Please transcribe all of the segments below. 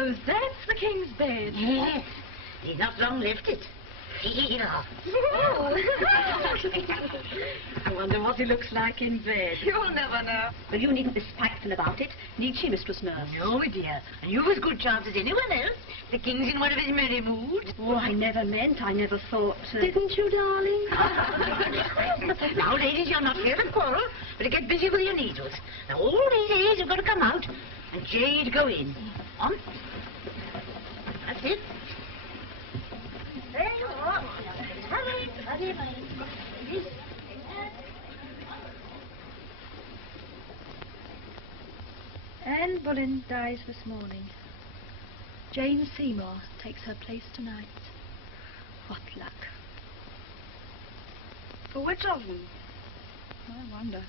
Oh, that's the king's bed. Yes, he's not long left it. Oh. I wonder what he looks like in bed. You'll never know. Well, you needn't be spiteful about it, need she, Mistress Nurse? No, dear. And you've as good chance as anyone else. The king's in one of his merry moods. Oh, I never thought... Didn't you, darling? Now, ladies, you're not here to quarrel, but to get busy with your needles. Now, all these A's have got to come out, and J to go in. On. That's it. There you are. Hurry, hurry, hurry. Anne Boleyn dies this morning. Jane Seymour takes her place tonight. What luck. For which of them? I wonder.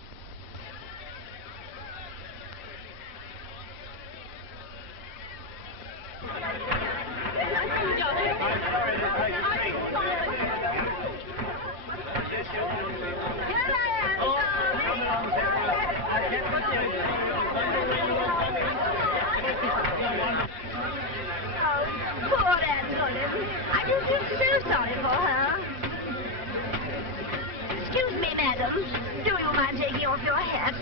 I just feel so sorry for her. Excuse me, madam. Do you mind taking off your hat?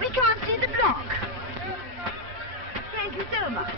We can't see the block. Thank you so much.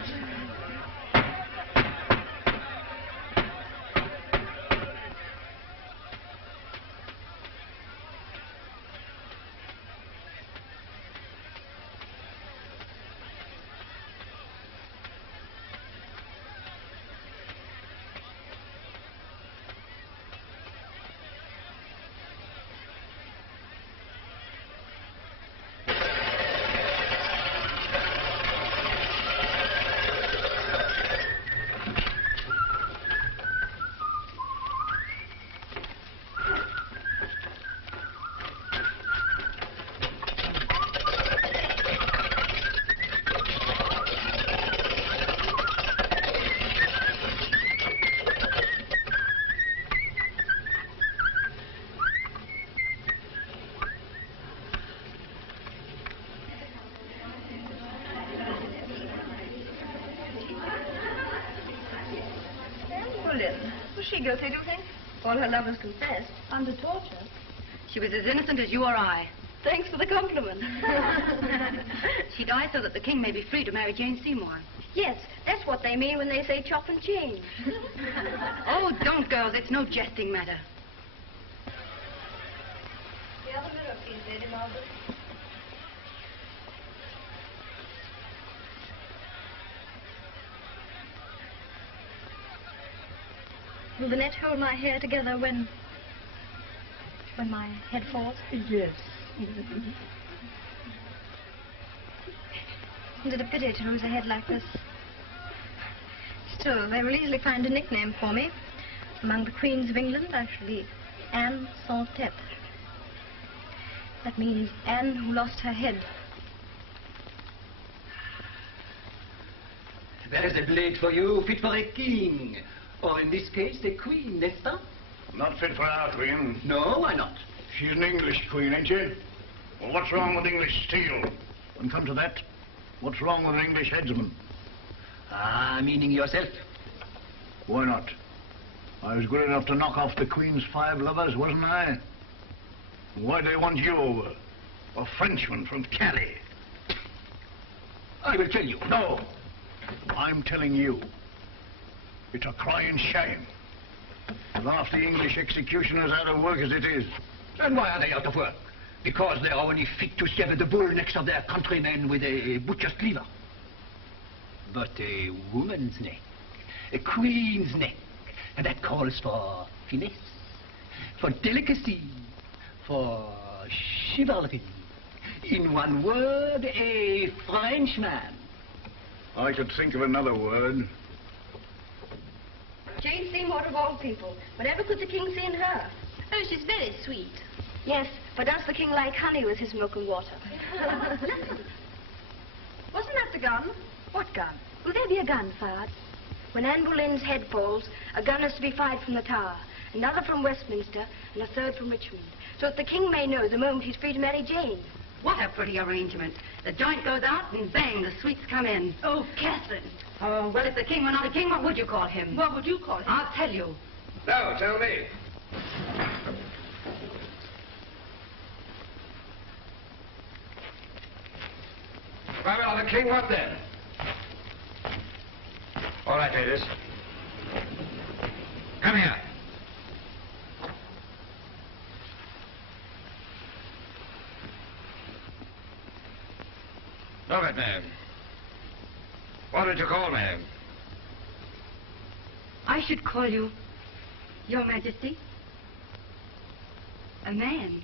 Was she guilty, do you think? All her lovers confessed. Under torture? She was as innocent as you or I. Thanks for the compliment. She died so that the king may be free to marry Jane Seymour. Yes, that's what they mean when they say chop and change. Oh, don't, girls. It's no jesting matter. The other mirror, please, Lady Margaret. Will the net hold my hair together when my head falls? Yes. Isn't it a pity to lose a head like this? Still, they will easily find a nickname for me. Among the queens of England, I shall be Anne sans tête. That means Anne who lost her head. There's a blade for you, fit for a king. Or in this case, a queen, n'est-ce pas? Not fit for our queen. No, why not? She's an English queen, ain't she? Well, what's wrong with English steel? And come to that, what's wrong with an English headsman? Ah, meaning yourself. Why not? I was good enough to knock off the Queen's 5 lovers, wasn't I? Why do they want you over? A Frenchman from Calais. I will tell you. No. I'm telling you. It's a crying shame. Half the English executioners out of work as it is. And why are they out of work? Because they are only fit to sever the bull necks of their countrymen with a butcher's cleaver. But a woman's neck, a queen's neck, and that calls for finesse, for delicacy, for chivalry. In one word, a Frenchman. I could think of another word. Jane Seymour of all people. Whatever could the king see in her? Oh, she's very sweet. Yes, but does the king like honey with his milk and water? Wasn't that the gun? What gun? Will there be a gun fired? When Anne Boleyn's head falls, a gun is to be fired from the Tower, another from Westminster, and a third from Richmond, so that the king may know the moment he's free to marry Jane. What a pretty arrangement. The joint goes out and bang, the sweets come in. Oh, Catherine, Oh, well, if the king were not a king, what would you call him? What would you call him? I'll tell you. No, tell me. If I'm not the king, what then? All right, ladies. Come here. All right, ma'am. What did you call me? I should call you, Your Majesty, a man.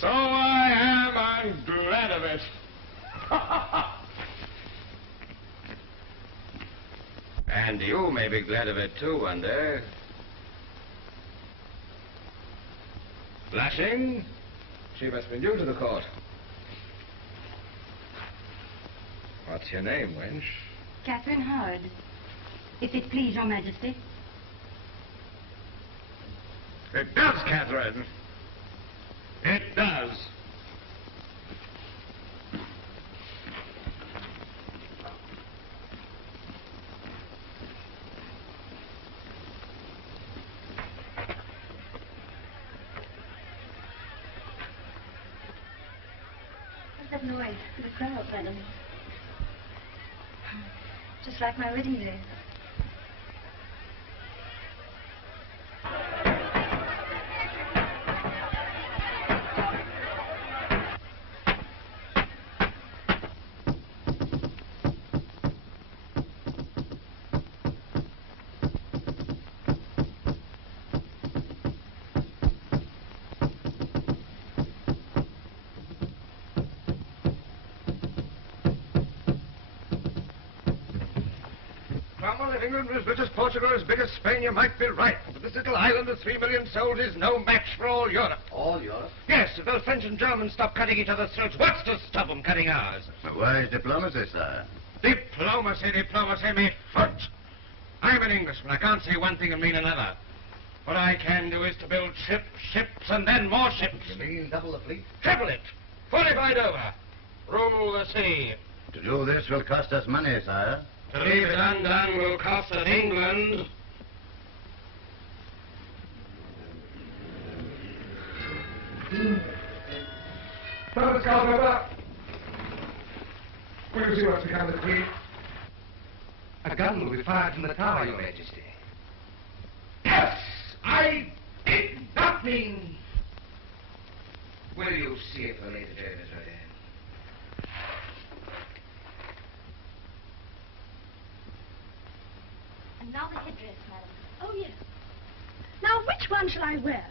So I am. I'm glad of it. And you may be glad of it too, one day. Blushing? She must be new to the court. What's your name, wench? Catherine Howard, if it please Your Majesty. It does, Catherine. It does. What's that noise? The crowd, madam. Just like my wedding day. Cromwell, if England was as rich as Portugal, as big as Spain, you might be right. But this little island of 3 million souls is no match for all Europe. All Europe? Yes, if those French and Germans stop cutting each other's throats, what's to stop them cutting ours? Where is diplomacy, sir? Diplomacy me foot. I'm an Englishman. I can't say one thing and mean another. What I can do is to build ships, and then more ships. You mean double the fleet? Triple it. Fortified over. Rule the sea. To do this will cost us money, sire. To leave it undone will cost us England. Thomas Calvert, will you see what's become of the Queen? A gun will be fired from the tower, Your Majesty. Yes, I did not mean. Will you see if the Lady Jane is ready? And now the headdress, madam. Oh, yes. Now, which one shall I wear?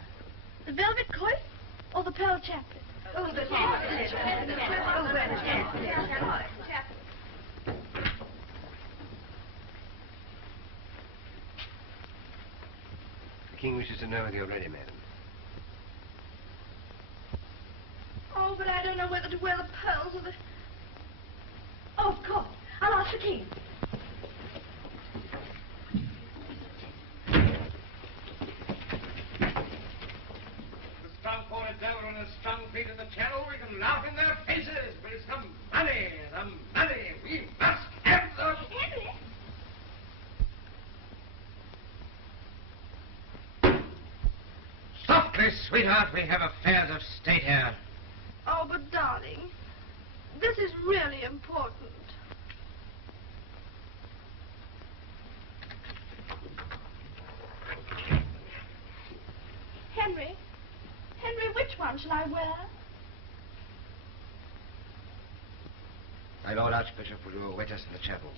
The velvet coif or the pearl chaplet? Oh, the chaplet. Oh, where the chaplet. The king wishes to know whether you're ready, madam. Oh, but I don't know whether to wear the pearls or the... Oh, of course. I'll ask the king. The strong forward devil and the strong feet in the channel, we can laugh in their faces, but it's the money, we must have the... Henry? Softly, sweetheart, we have affairs of state here. Oh, but darling, this is really important. Henry, which one shall I wear? My Lord Archbishop will await us in the chapel.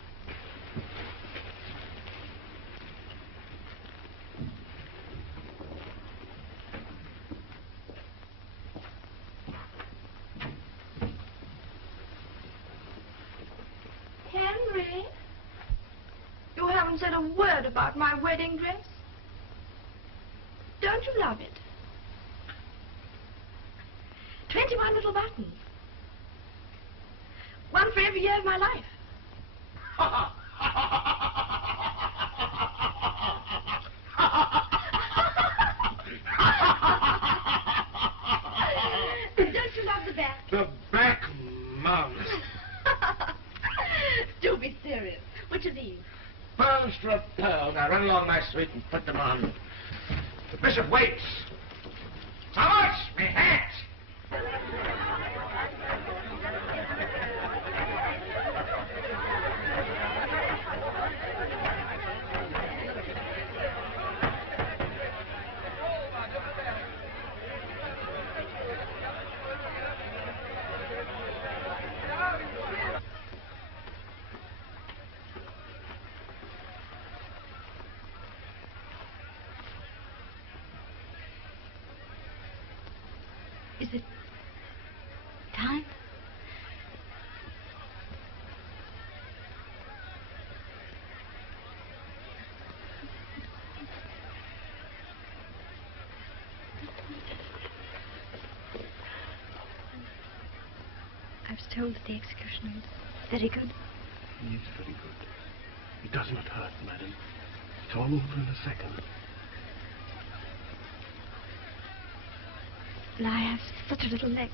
Henry, you haven't said a word about my wedding dress. Don't you love it? 21 little buttons. One for every year of my life. Don't you love the back? The back, Mum. sweet and put them on. The bishop waits. Thomas, my hat! Is it time? I was told that the executioner is very good. He is very good. It does not hurt, madam. It's all over in a second. And I have such a little leg.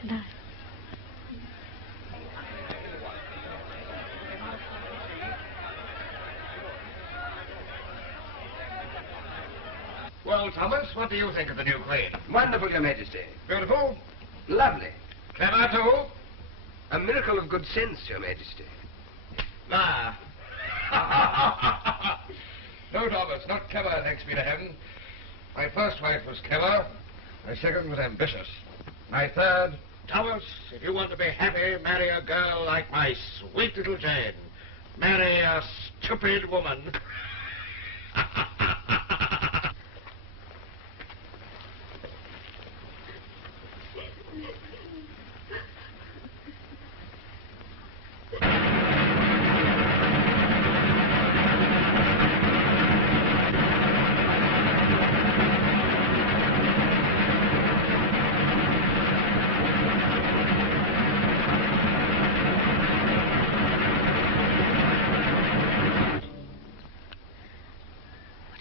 Haven't I? Well, Thomas, what do you think of the new queen? Wonderful, Your Majesty. Beautiful? Lovely. Clever, too? A miracle of good sense, Your Majesty. Ah. No, Thomas, not clever, thanks be to heaven. My first wife was clever. My second was ambitious. My third, Thomas, if you want to be happy, marry a girl like my sweet little Jane. Marry a stupid woman.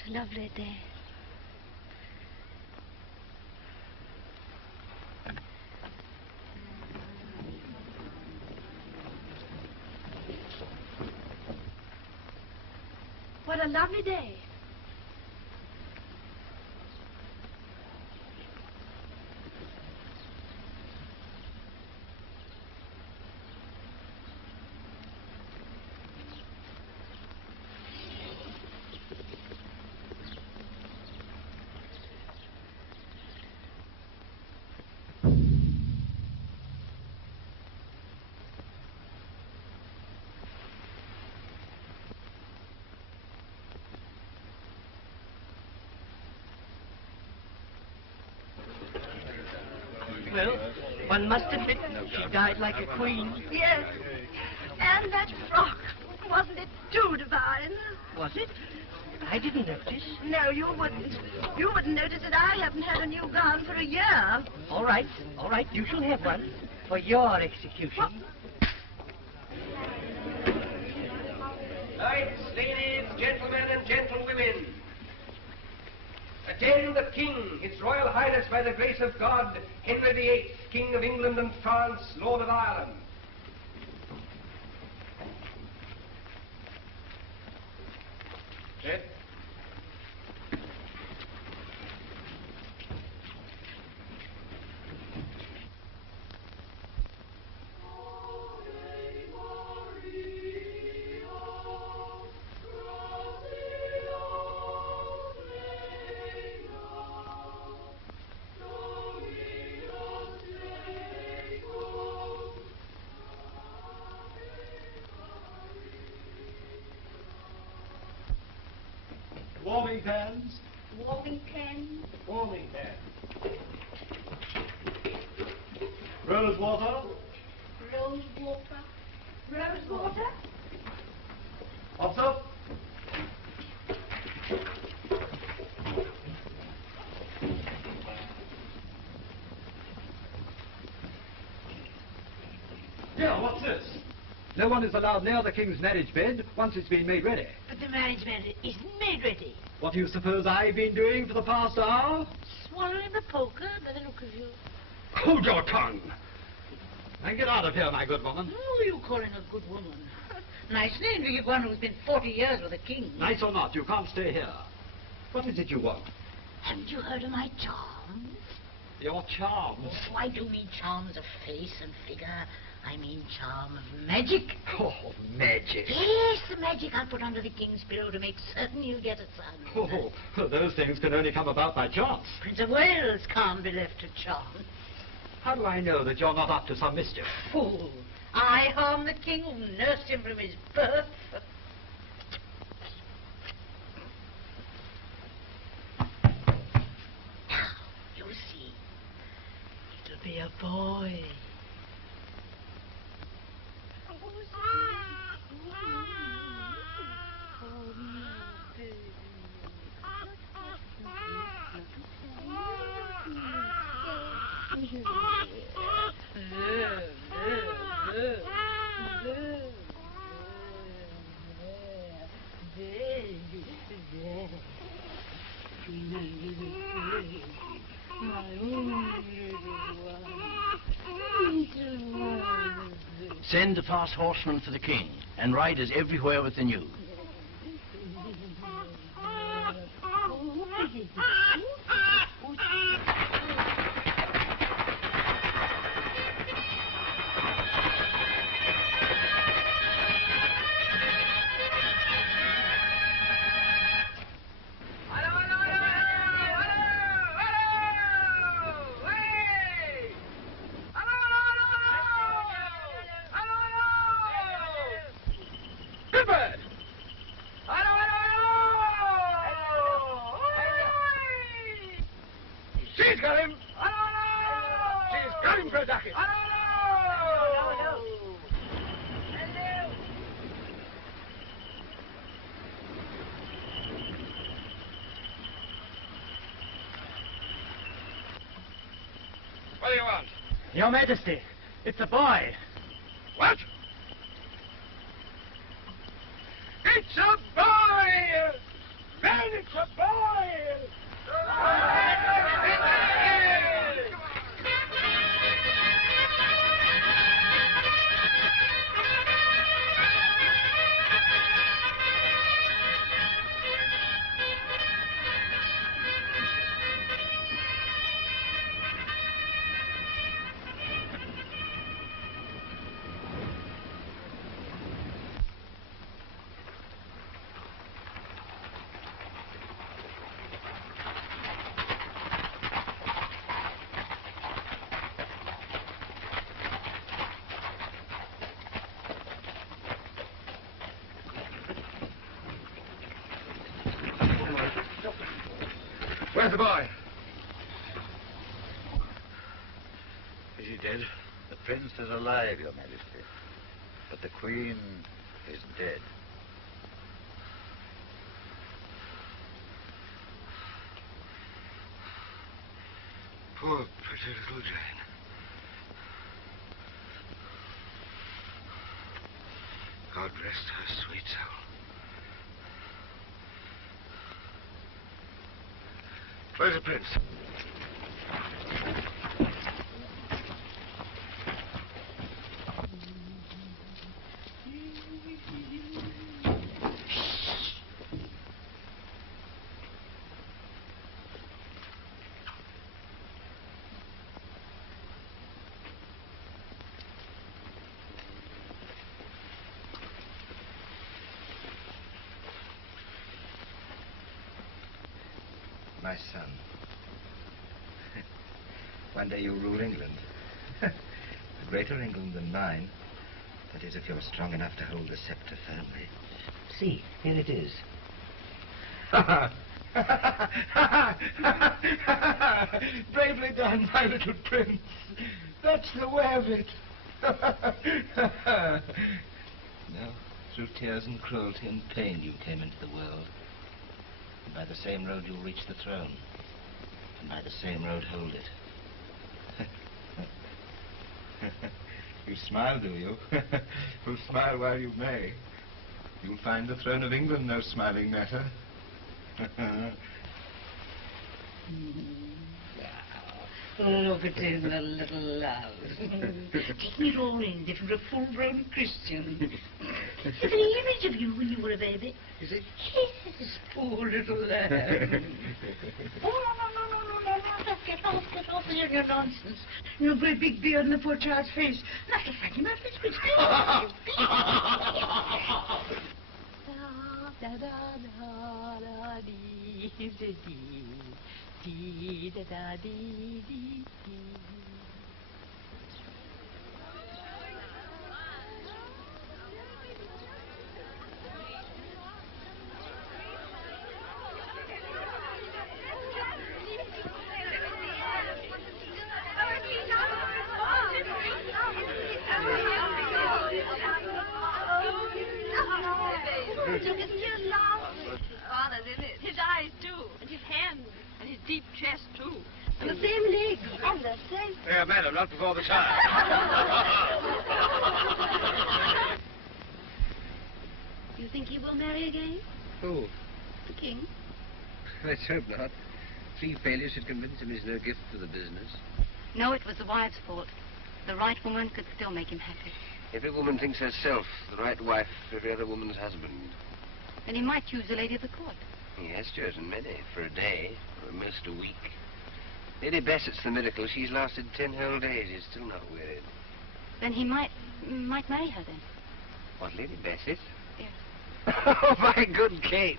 Lovely day. What a lovely day. Well, one must admit she died like a queen. Yes. And that frock, wasn't it too divine? Was it? I didn't notice. No, you wouldn't. You wouldn't notice that I haven't had a new gown for a year. All right, you shall have one for your execution. What? Knights, ladies, gentlemen, and gentlewomen, attend the King, His Royal Highness, by the grace of God, Henry VIII, King of England and France, Lord of Ireland. Sit. Warming pans. Warming pan. Warming pan. Rose water. Rose water. Rose water. Officer. Yeah, what's this? No one is allowed near the King's marriage bed once it's been made ready. But the marriage bed isn't made ready. What do you suppose I've been doing for the past hour? Swallowing the poker by the look of you. Hold your tongue! And get out of here, my good woman. Who are you calling a good woman? Nice name to give one who's been 40 years with a king. Nice or not, you can't stay here. What is it you want? Haven't you heard of my charms? Your charms? Oh, I do mean charms of face and figure. I mean charm of magic. Oh, magic. Yes, the magic I'll put under the king's pillow to make certain he'll get a son. Oh, well, those things can only come about by chance. Prince of Wales can't be left to chance. How do I know that you're not up to some mischief? Fool. I harm the king who nursed him from his birth. Now, you'll see. It'll be a boy. Send a fast horseman for the king, and riders everywhere with the news. She's got him! She's got him for a ducat! What do you want? Your Majesty, it's a boy. What? It's a boy! Man, it's a boy! Where's the boy? Is he dead? The prince is alive, Your Majesty. But the queen is dead. Poor pretty little Jane. God rest her sweet soul. Where's the prince? My son. One day you'll rule England. A greater England than mine. That is, if you're strong enough to hold the scepter firmly. See, here it is. Bravely done, my little prince. That's the way of it. No, through tears and cruelty and pain you came into the world. And by the same road you'll reach the throne. And by the same road hold it. You smile, do you? Well, smile while you may. You'll find the throne of England no smiling matter. Look at him, the little love. Taking it all in, different a full-grown Christian. There's an image of you when you were a baby. Is it? Yes, poor little lamb. Oh, no. Get off with your nonsense. Your great big beard and the poor child's face. Master Frankie, my face will still. His eyes, too, and his hands, and his deep chest, too. And the same legs. And the same... Yeah, madam, not before the time. You think he will marry again? Who? The king? Let's hope not. 3 failures should convince him he's no gift for the business. No, it was the wife's fault. The right woman could still make him happy. Every woman thinks herself the right wife for every other woman's husband. Then he might choose a lady of the court. He has chosen many, for a day, or at most a week. Lady Bassett's the miracle. She's lasted 10 whole days. He's still not wearied. Then he might marry her then. What, Lady Bassett? Yes. Oh, my good Kate.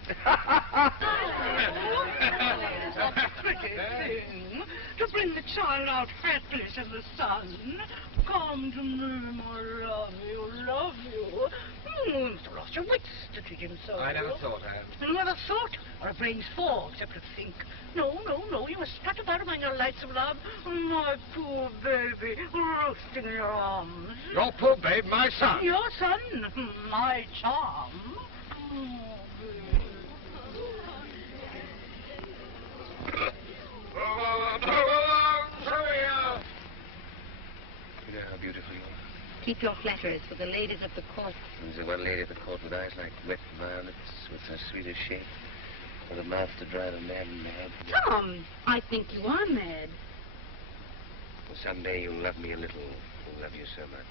Pretty thing, to bring the child out hatless in the sun. Come to me, my love you. You've lost your wits to treat him so. I never thought, Anne. You never thought? Our brains fall, except to think. No. You must strut about among your lights of love. My poor baby, roasting in your arms. Your poor babe, my son. Your son, my charm. You know how beautiful you are. Keep your flatteries for the ladies of the court. There's one lady at the court with eyes like wet violets, with her sweetest shape, with a mouth to drive a man mad. Tom, I think you are mad. Well, someday you'll love me a little. I'll love you so much.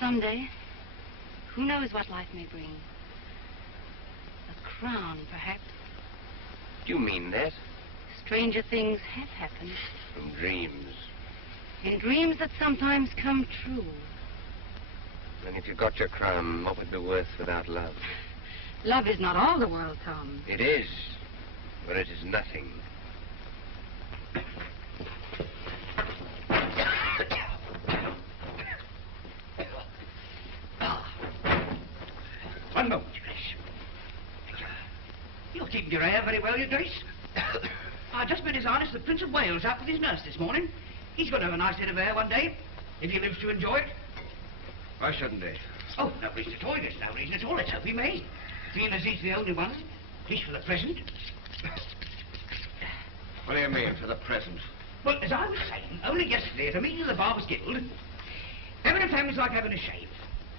Someday, who knows what life may bring? A crown, perhaps. Do you mean that? Stranger things have happened. From dreams. In dreams that sometimes come true. And if you got your crown, what would it be worth without love? Love is not all the world, Tom. It is, but it is nothing. One moment, Grace. You're keeping your hair very well, your Grace. I just met His Highness the Prince of Wales out with his nurse this morning. He's going to have a nice head of hair one day, if he lives to enjoy it. Why shouldn't he? Oh, no reason at all. There's no reason at all. Let's hope he may. Seeing as he's the only one, at least for the present. What do you mean, for the present? Well, as I was saying, only yesterday at a meeting of the Barbers' Guild, having a family's like having a shave.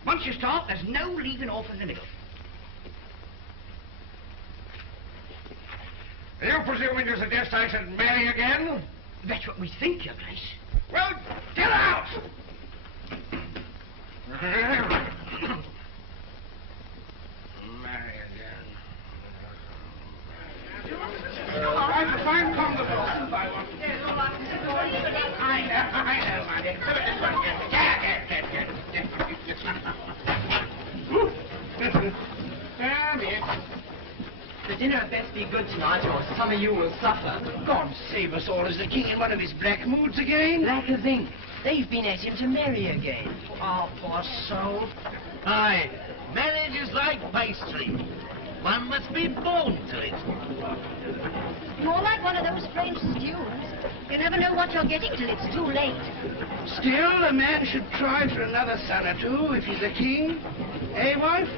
Once you start, there's no leaving off in the middle. Are you presuming to suggest I should marry again? That's what we think, Your Grace. Well, get out! Marry again. I'm comfortable. I know, my dear. The dinner had best be good tonight, or some of you will suffer. God save us all. Is the king in one of his black moods again? Lack of ink. They've been at him to marry again. Oh, poor soul. Aye, marriage is like pastry. One must be born to it. More like one of those French stews. You never know what you're getting till it's too late. Still, a man should try for another son or two if he's a king. Eh, wife?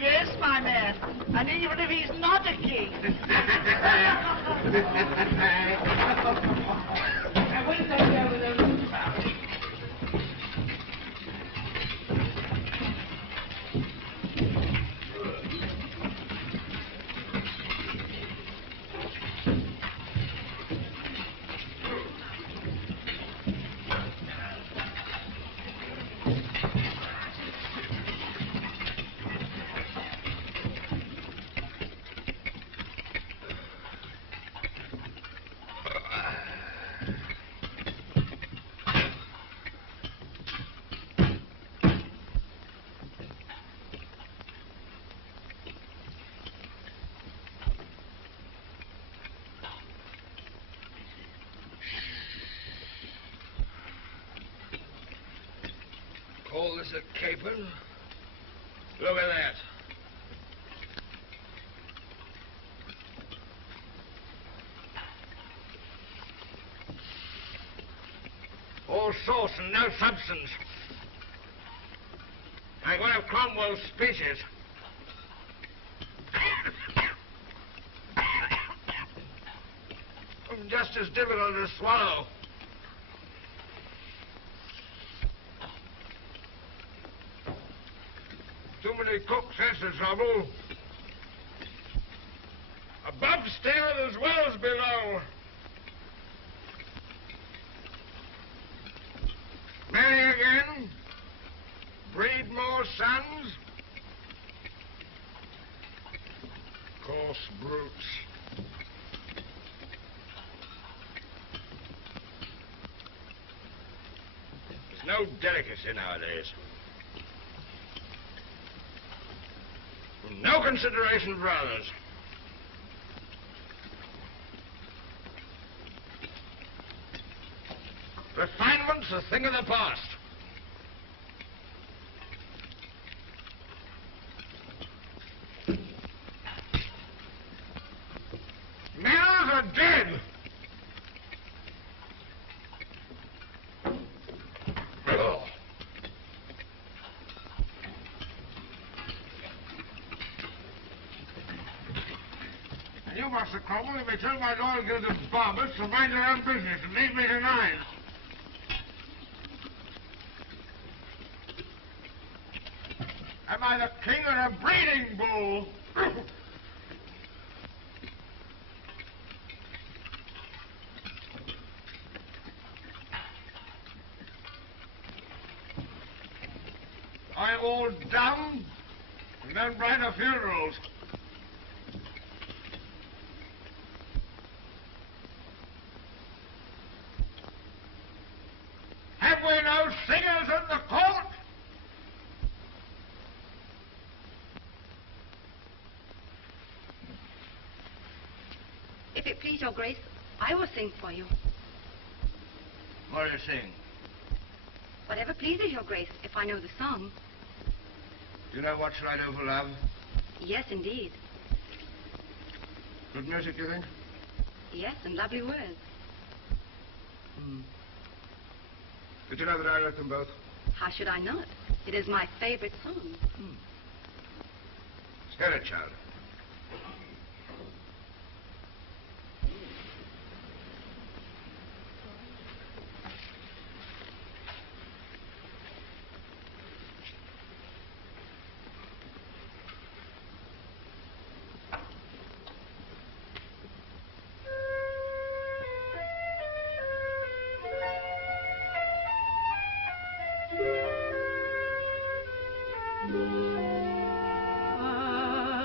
Yes, my man. And even if he's not a king. When's that girl with the roof out? call this a caper? Look at that. All sauce and no substance. Like one of Cromwell's speeches. Just as difficult to swallow. Too many cooks, that's the trouble. Above stairs as well as below. Marry again? Breed more sons? Coarse brutes. There's no delicacy nowadays. No consideration for others. Refinement's a thing of the past. Manners are dead. You, Master Cromwell, you may tell my loyal guild of barbers to mind their own business and leave me to mine. Am I the king or a breeding bull? I'm all dumb and don't write the funerals. Have we no singers at the court? If it please your grace, I will sing for you. What do you sing? Whatever pleases your grace, if I know the song. Do you know what shall I do for love? Yes, indeed. Good music, you think? Yes, and lovely words. Did you know that I wrote them both? How should I not? It is my favorite song. Hear it, child.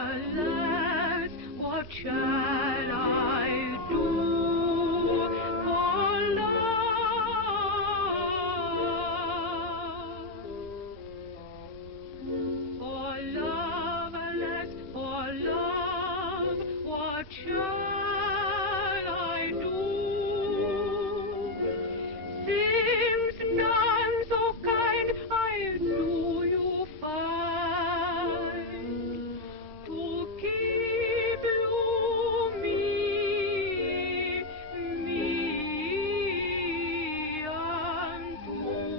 Alas, what shall I do for love? For love, alas, for love, what shall I do? Seems none so kind I do you find to keep you me untrue.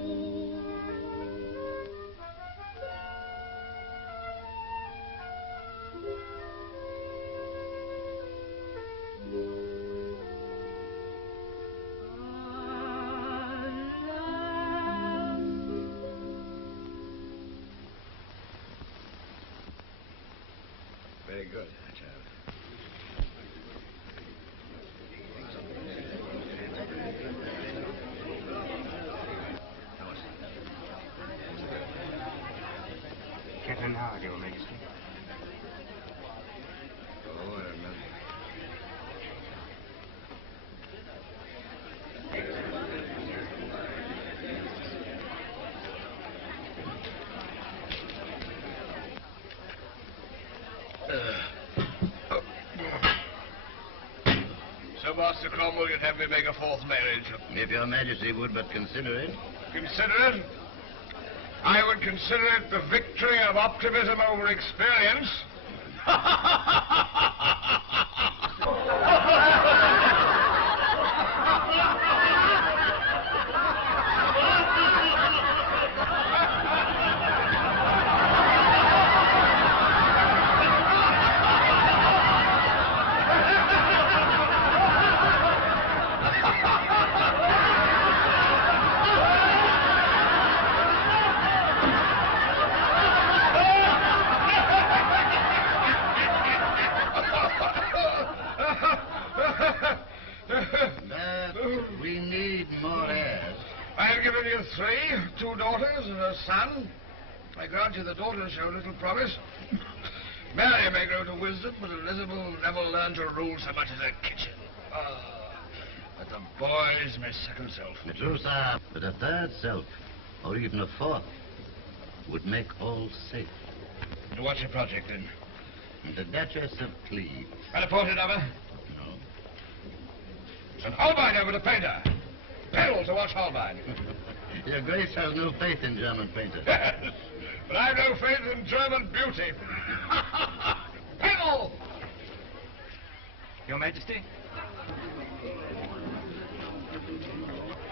Very good, child. Get an hour, Your Majesty. Oh, I remember. So, Master Cromwell, you'd have me make a fourth marriage? If Your Majesty would but consider it. Consider it? I would consider it the victory of optimism over experience. We need more heirs. I've given you 3, 2 daughters and a son. I grant you the daughters show little promise. Mary may grow to wisdom, but Elizabeth will never learn to rule so much as a kitchen. But the boys may second self. True, sir. But a third self, or even a fourth, would make all safe. And what's your project, then? The Duchess of Cleves. Got a portrait of her? No. And Holbein over to paint her. Pedal to watch Holbein. Your Grace has no faith in German painters. Yes, but I've no faith in German beauty. Pedal! Your Majesty?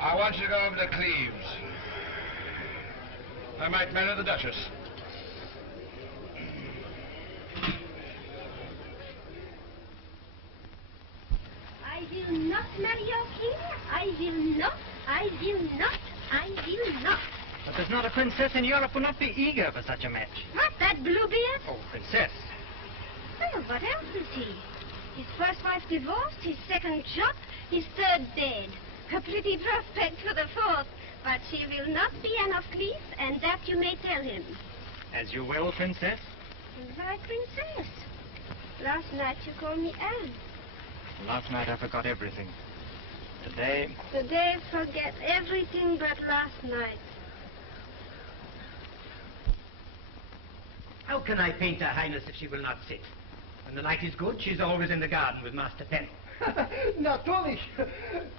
I want you to go over to Cleves. I might marry the Duchess. I will not marry your king. I will not. I will not. I will not. But there's not a princess in Europe who would not be eager for such a match. What, that Bluebeard? Oh, princess. Well, what else is he? His first wife divorced, his second shot, his third dead. A pretty prospect for the fourth. But she will not be Anne of Cleves, and that you may tell him. As you will, princess. Why, princess? Last night you called me Anne. Last night I forgot everything. Today... Today forget everything but last night. How can I paint Her Highness if she will not sit? When the light is good, she's always in the garden with Master Pen. Natürlich.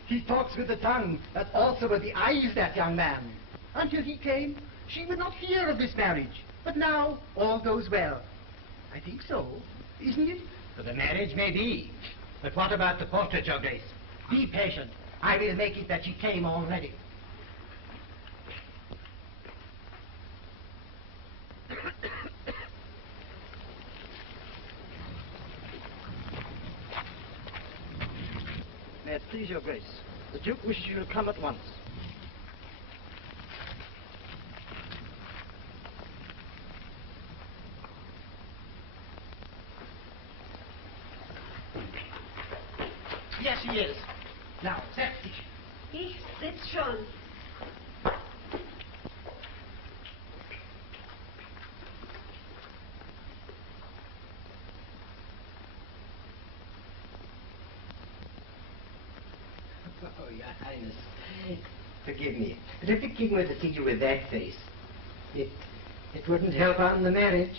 He talks with the tongue, but also with the eyes, that young man. Until he came, she would not hear of this marriage. But now, all goes well. I think so, isn't it? For the marriage may be. But what about the portrait, Your Grace? Be patient. I will make it that she came already. May it please your Grace, the Duke wishes you to come at once. Yes, he is. Now, setz dich. Ich sitz schon. Oh, Your Highness, forgive me. But if the king were to see you with that face, it wouldn't help on the marriage.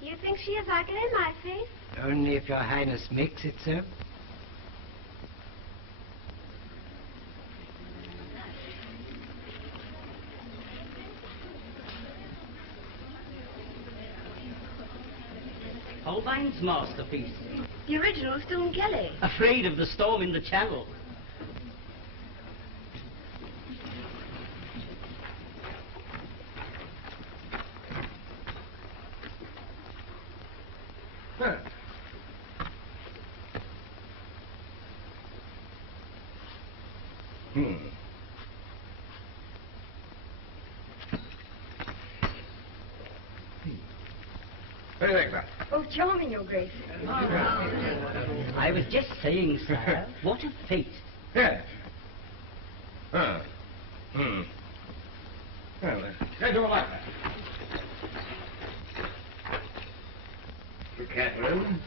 You think she is ugly in my face? Only if Your Highness makes it so. Holbein's masterpiece. The original still in Kelly. Afraid of the storm in the channel. Huh. What do you think, sir? Oh, charming, Your Grace. I was just saying, sir, what a fate. Yes. Well, I don't like that. Catherine?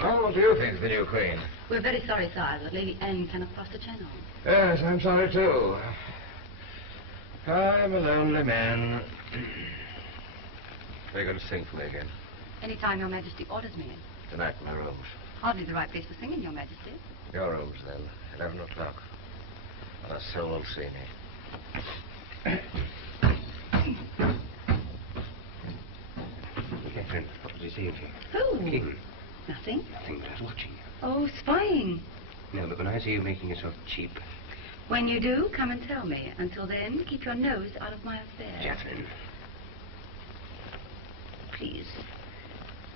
Oh, what do you think of the new Queen? We're very sorry, sire, that Lady Anne cannot cross the channel. Yes, I'm sorry too. I'm a lonely man. Are you going to sing for me again? Any time Your Majesty orders me. Tonight in my rooms. Hardly the right place for singing, Your Majesty. Your rooms, then. 11 o'clock. Our soul will see me. Catherine, what was he saying to you? Who? King. Nothing. Nothing, but I was watching you. Oh, spying. No, but when I see you making yourself cheap... When you do, come and tell me. Until then, keep your nose out of my affairs. Catherine. Please.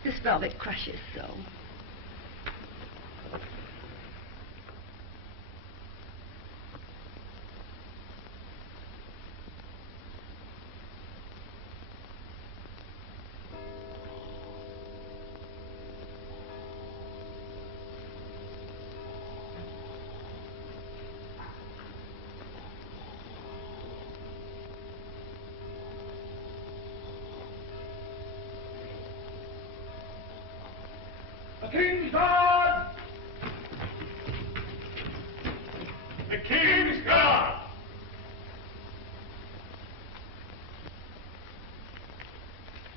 This velvet crushes so. The King's Guard! The King's Guard!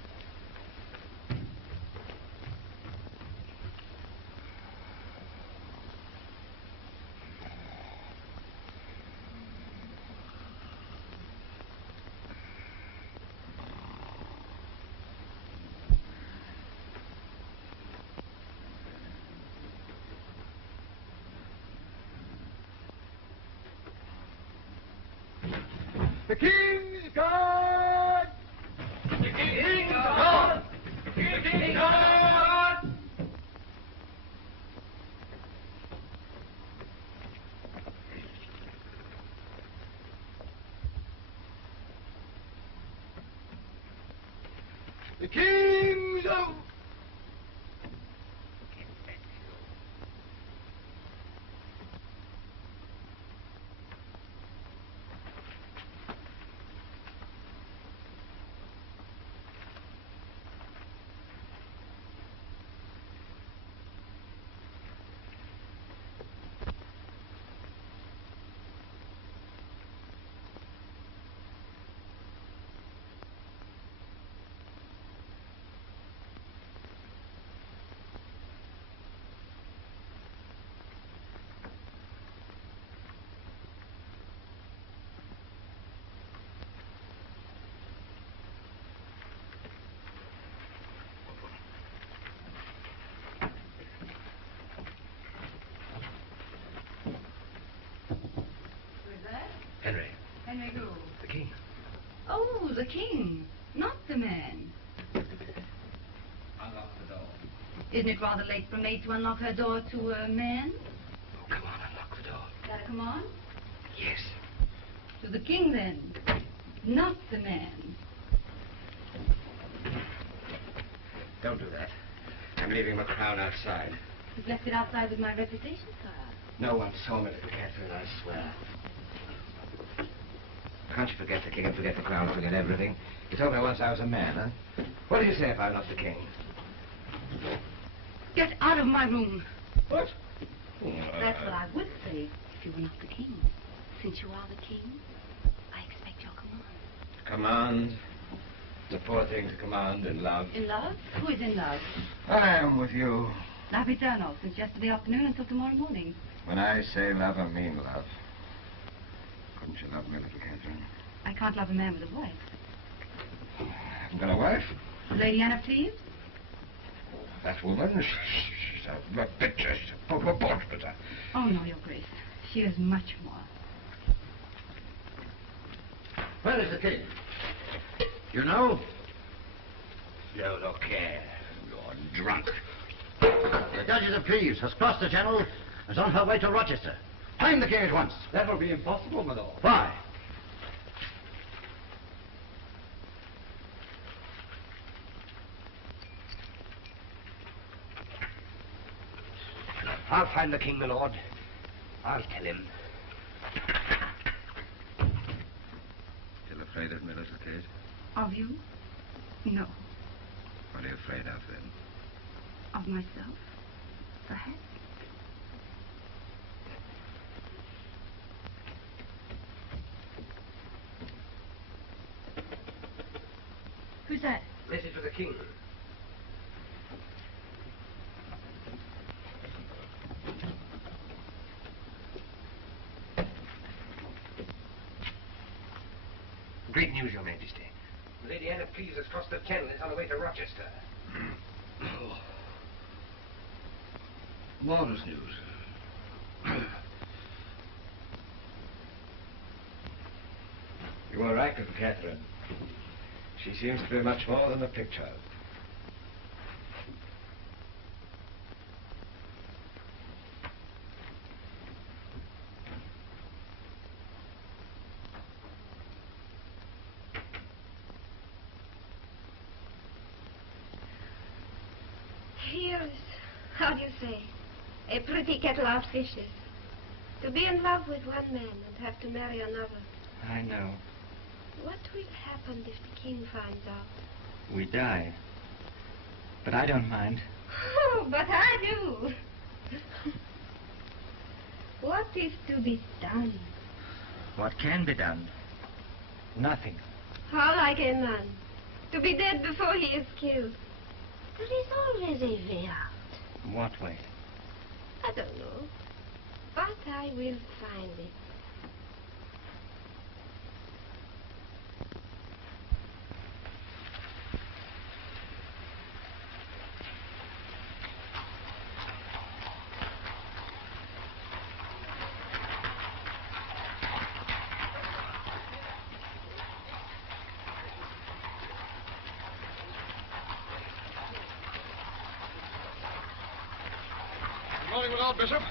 The King's Guard! The King's Guard! The King's Guard! The King's of... Henry. Henry who? The King. Oh, the king. Not the man. Unlock the door. Isn't it rather late for a maid to unlock her door to a man? Oh, come on, unlock the door. Is that a command? Yes. To the king, then. Not the man. Don't do that. I'm leaving my crown outside. You've left it outside with my reputation, sire. No one saw me, little Catherine, I swear. Can't you forget the king and forget the crown, forget everything? You told me once I was a man, huh? What do you say if I'm not the king? Get out of my room. What? That's what I would say if you were not the king. Since you are the king, I expect your command. Command? It's a poor thing to command in love. In love? Who is in love? I am with you. Love eternal, since yesterday afternoon until tomorrow morning. When I say love, I mean love. Couldn't you love me, little Catherine? I can't love a man with a wife. Haven't got a wife? Lady Anne of Cleves? That woman, she's a picture, she's a portrait. Oh, no, Your Grace. She is much more. Where is the king? You know? You don't care. You're drunk. The Duchess of Cleves has crossed the Channel and is on her way to Rochester. Find the king at once. That will be impossible, my lord. Why? I'll find the king, my lord. I'll tell him. Still afraid of me, little kid? Of you? No. What are you afraid of, then? Of myself? Perhaps. Who's that? Message for the king. news, Your Majesty? Lady Anna Cleves has crossed the channel and is on her way to Rochester. Oh. Marvelous news. You are right, little Catherine. She seems to be much more than a picture. Here's, how do you say, a pretty kettle of fishes. To be in love with one man and have to marry another. I know. What will happen if the king finds out? We die. But I don't mind. Oh, but I do. What is to be done? What can be done? Nothing. How like a man. To be dead before he is killed. There is always a way out. What way? I don't know. But I will find it. Good morning, my Lord Bishop.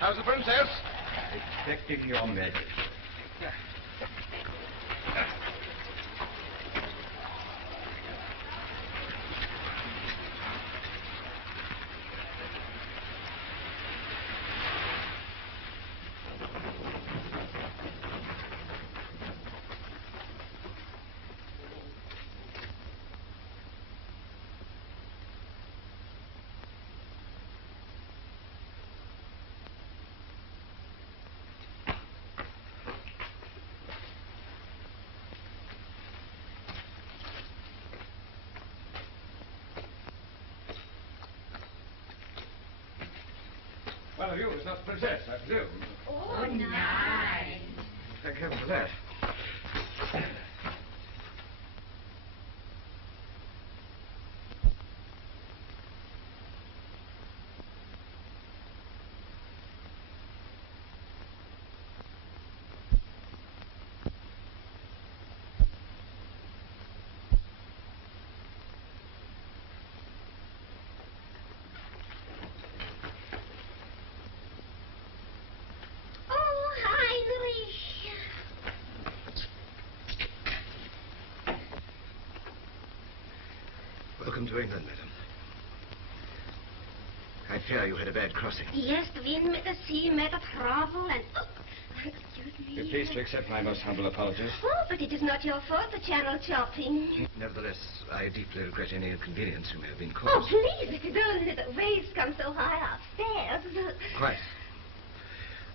How's the princess? Expecting Your Majesty. One of you is not the princess, I presume. Oh, nice. Thank heaven for that. Welcome to England, madam. I fear you had a bad crossing. Yes, the wind met the sea, met the travel, and... Oh, excuse me. Be pleased to accept my most humble apologies. Oh, but it is not your fault, the channel chopping. Nevertheless, I deeply regret any inconvenience you may have been Oh, caused. please, it is only that the waves come so high upstairs. Quite.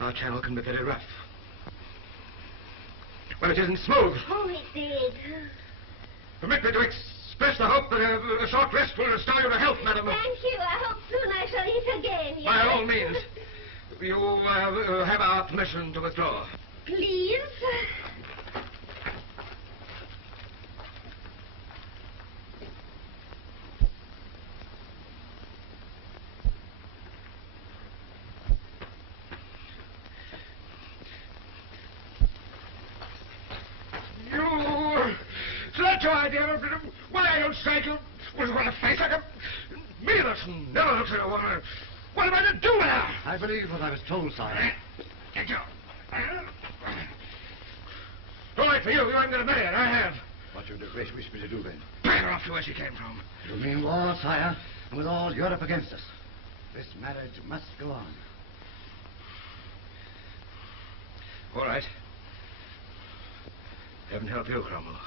Our channel can be very rough. Well, it isn't smooth. Oh, it did. Permit me to express the hope that a short rest will restore you to health, madam. Thank you. I hope soon I shall eat again. Yes? By all means. You have our permission to withdraw. Please. That's your idea. Why don't you say you was going to face like a me that's never looked at a woman. What am I to do with her? I believe what I was told, sire. Thank you. Too late for you. You haven't got to marry her. I have. What do you wish me to do then? Bring her off to where she came from. You mean war, sire? And with all Europe against us. This marriage must go on. All right. Heaven help you, Cromwell.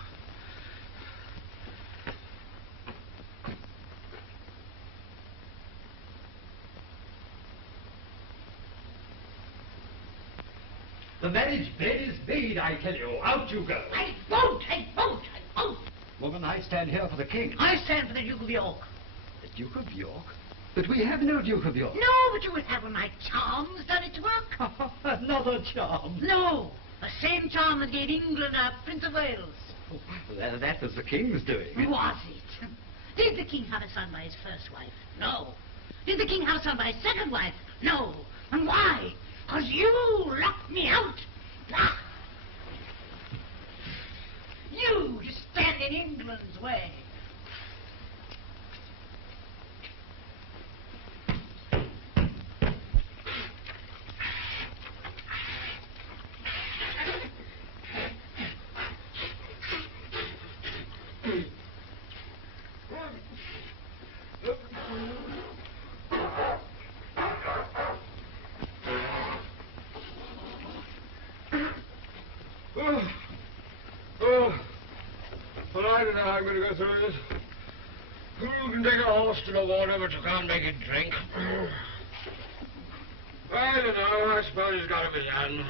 The marriage bed is made, I tell you. Out you go. I won't. Woman, I stand here for the king. I stand for the Duke of York. The Duke of York? But we have no Duke of York. No, but you will have my charms done its work. Another charm. No, the same charm that gave England a Prince of Wales. That was the king's doing. Was it? Did the king have a son by his first wife? No. Did the king have a son by his second wife? No. And why? 'Cause you locked me out. Ah. You stand in England's way. I'm going to go through this. Who can take a horse to the water but you can't make it drink? I don't know. I suppose it's got to be done.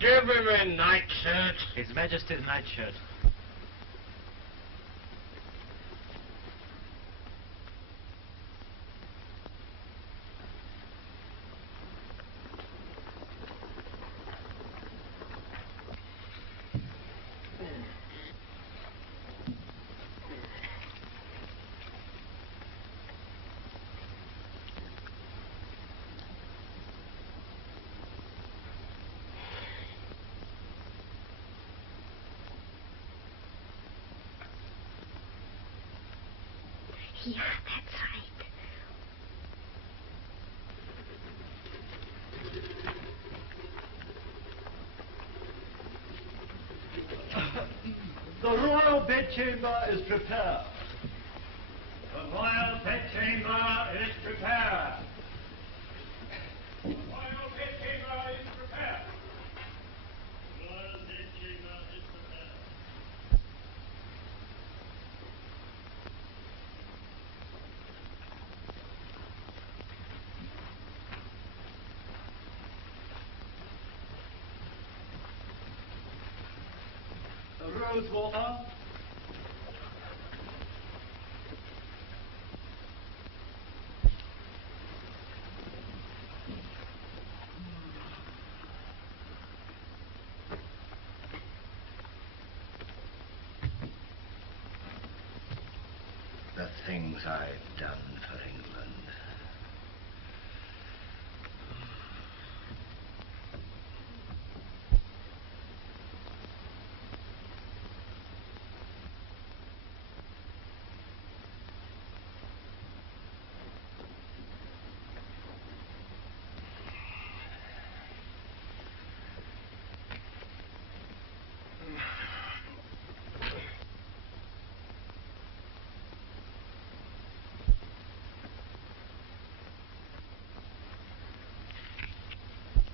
Give him a nightshirt. His Majesty's nightshirt. Yeah, that's right. The royal bedchamber is prepared. The royal bedchamber is prepared. The royal bedchamber is prepared. The royal bedchamber is prepared. Rose water. The things I've done for England.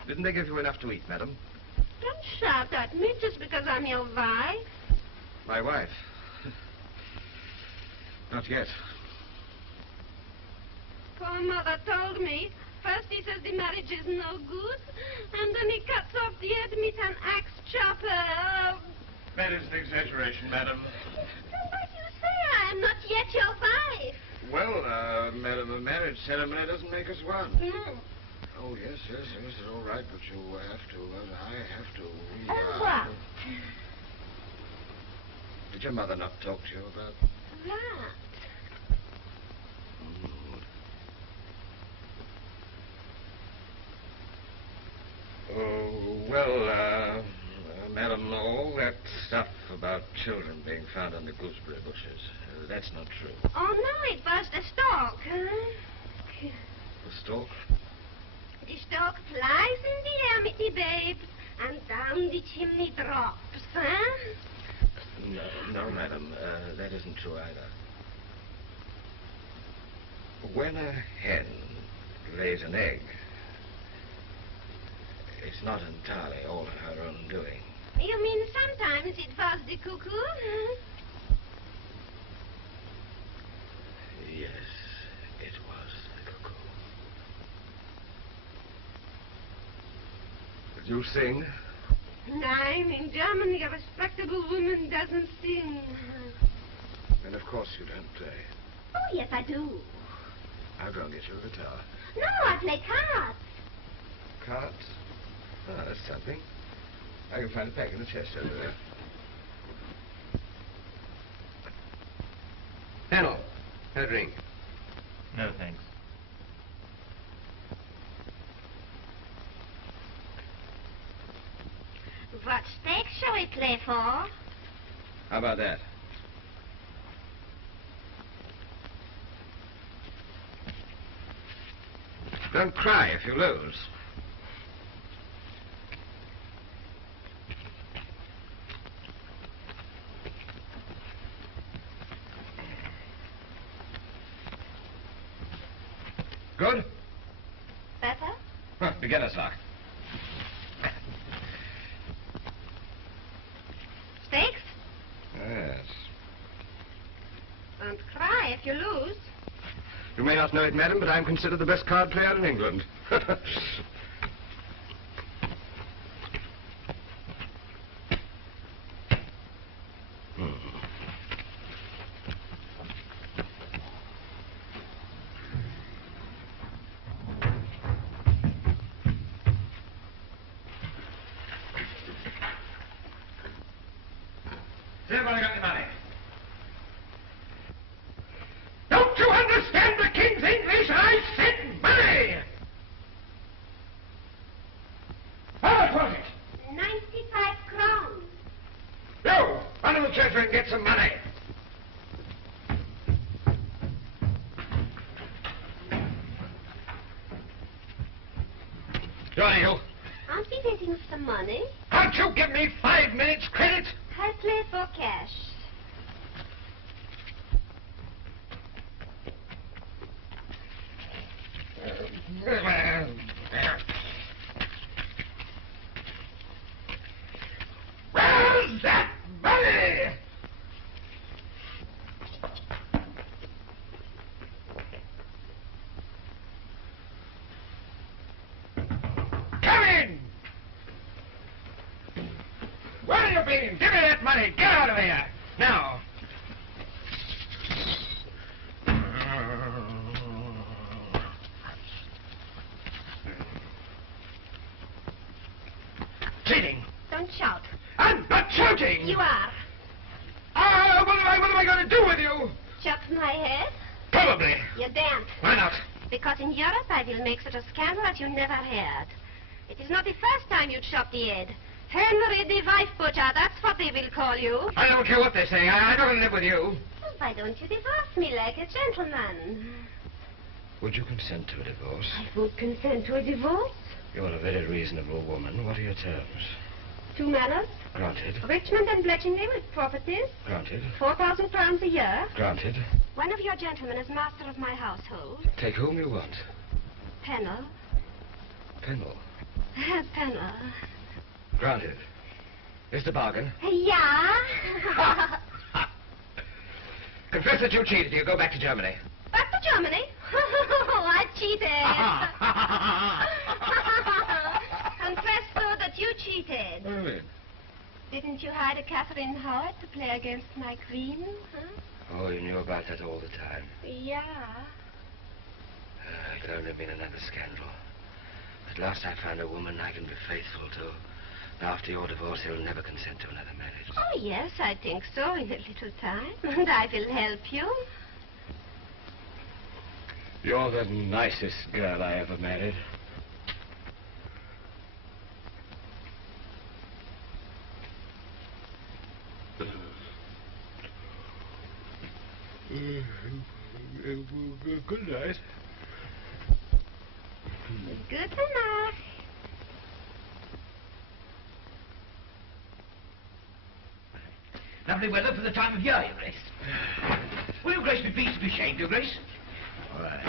Didn't they give you enough to eat, madam? Don't shout at me just because I'm your wife. My wife? Not yet. Poor mother told me. First he says the marriage is no good, and then he cuts off the head with an axe chopper. That is an exaggeration, madam. But you say I am not yet your wife. Well, madam, a marriage ceremony doesn't make us one. No. Oh, yes, it's all right, but you have to, I have to. What? Did your mother not talk to you about? That. Oh, well, madam, all that stuff about children being found on the gooseberry bushes, that's not true. Oh, no, it was the stork, huh? The stork? The stork flies in the air with the babes, and down the chimney drops, huh? No, madam, that isn't true either. When a hen lays an egg, it's not entirely all her own doing. You mean sometimes it was the cuckoo, huh? Yes, it was the cuckoo. Did you sing? Nein, in Germany a respectable woman doesn't sing. And of course you don't play. Oh, yes, I do. I'll go and get you a guitar. No, I play cards. Cards? Oh, that's something. I can find a pack in the chest over there. A drink? No, thanks. What stake shall we play for? How about that? Don't cry if you lose. Good? Better? Huh, beginner's luck. Stakes? Yes. Don't cry if you lose. You may not know it, madam, but I'm considered the best card player in England. Has everybody got the money? Don't you understand the King's English? I said money! How much was it? 95 crowns. You, run to the treasury and get some money. Johnny, you. Aren't we waiting for some money? Can't you give me 5 minutes credit? I play for cash. Where's that money? Come in! Where have you been? Give me that money. Get out of here. Now. Cheating. Don't shout. I'm not shouting. You are. What am I going to do with you? Chop my head? Probably. You daren't. Why not? Because in Europe I will make such a scandal as you never heard. It is not the first time you chopped the head. Henry the wife butcher, that's what they will call you. I don't care what they say. I don't want to live with you. Well, why don't you divorce me like a gentleman? Would you consent to a divorce? I would consent to a divorce. You're a very reasonable woman. What are your terms? 2 manors. Granted. Richmond and Bletchingley with properties. Granted. 4,000 crowns a year. Granted. One of your gentlemen is master of my household. Take whom you want. Pennell. Pennell. Pennell. Granted. Is the bargain? Yeah. Confess that you cheated. You go back to Germany. Back to Germany? I cheated. Confess, though, that you cheated. What do you mean? Didn't you hire a Catherine Howard to play against my queen? Huh? Oh, you knew about that all the time. Yeah. It could only have been another scandal. At last I found a woman I can be faithful to. After your divorce, he'll never consent to another marriage. Oh, yes, I think so, in a little time. And I will help you. You're the nicest girl I ever married. Good night. Good enough. Lovely weather for the time of year, Your Grace. Will Your Grace be pleased to be shaved, Your Grace? All right.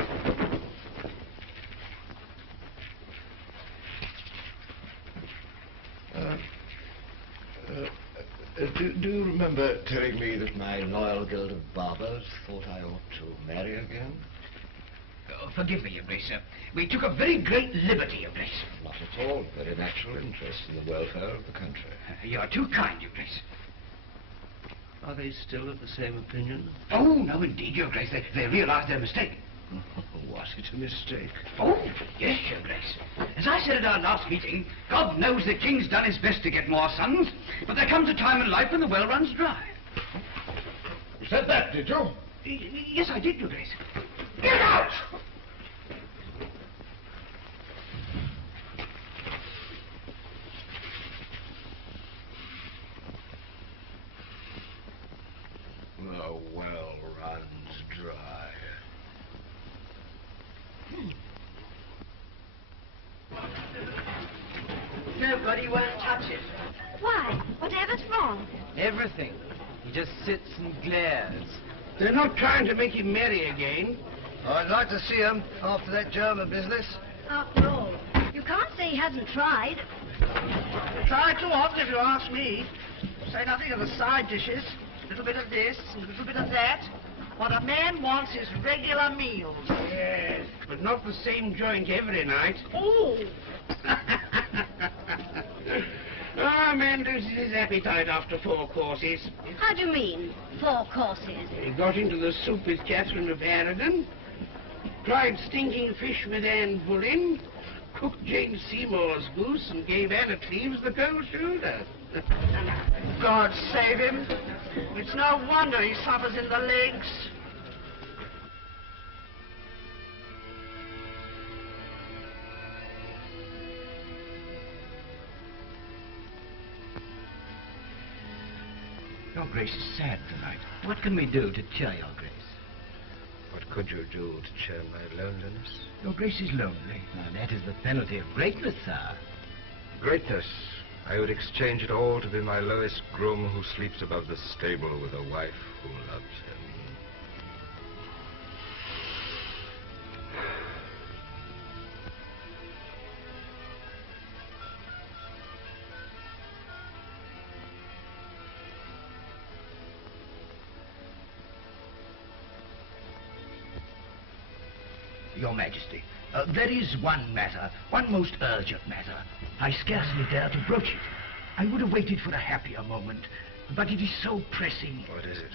Do you remember telling me that my loyal guild of barbers thought I ought to marry again? Oh, forgive me, Your Grace. We took a very great liberty, Your Grace. Not at all. Very natural interest in the welfare of the country. You are too kind, Your Grace. Are they still of the same opinion? Oh, no, indeed, Your Grace. They realize their mistake. Was it a mistake? Oh, yes, Your Grace. As I said at our last meeting, God knows the King's done his best to get more sons, but there comes a time in life when the well runs dry. You said that, did you? Yes, I did, Your Grace. Get out! The well runs dry. Nobody won't touch it. Why? Whatever's wrong? Everything. He just sits and glares. They're not trying to make him merry again. I'd like to see him after that German business. After all, you can't say he hasn't tried. Tried too often, if you ask me. Say nothing of the side dishes. A little bit of this, a little bit of that. What a man wants is regular meals. Yes, but not the same joint every night. Oh! A man loses his appetite after 4 courses. How do you mean, 4 courses? He got into the soup with Catherine of Aragon, tried stinking fish with Anne Boleyn, cooked Jane Seymour's goose, and gave Anna Cleves the cold shoulder. God save him. It's no wonder he suffers in the legs. Your Grace is sad tonight. What can we do to cheer Your Grace? What could you do to cheer my loneliness? Your Grace is lonely. Now, that is the penalty of greatness, sir. Greatness. I would exchange it all to be my lowest groom who sleeps above the stable with a wife who loves him. Your Majesty, there is one matter, one most urgent matter. I scarcely dare to broach it. I would have waited for a happier moment, but it is so pressing. What is it?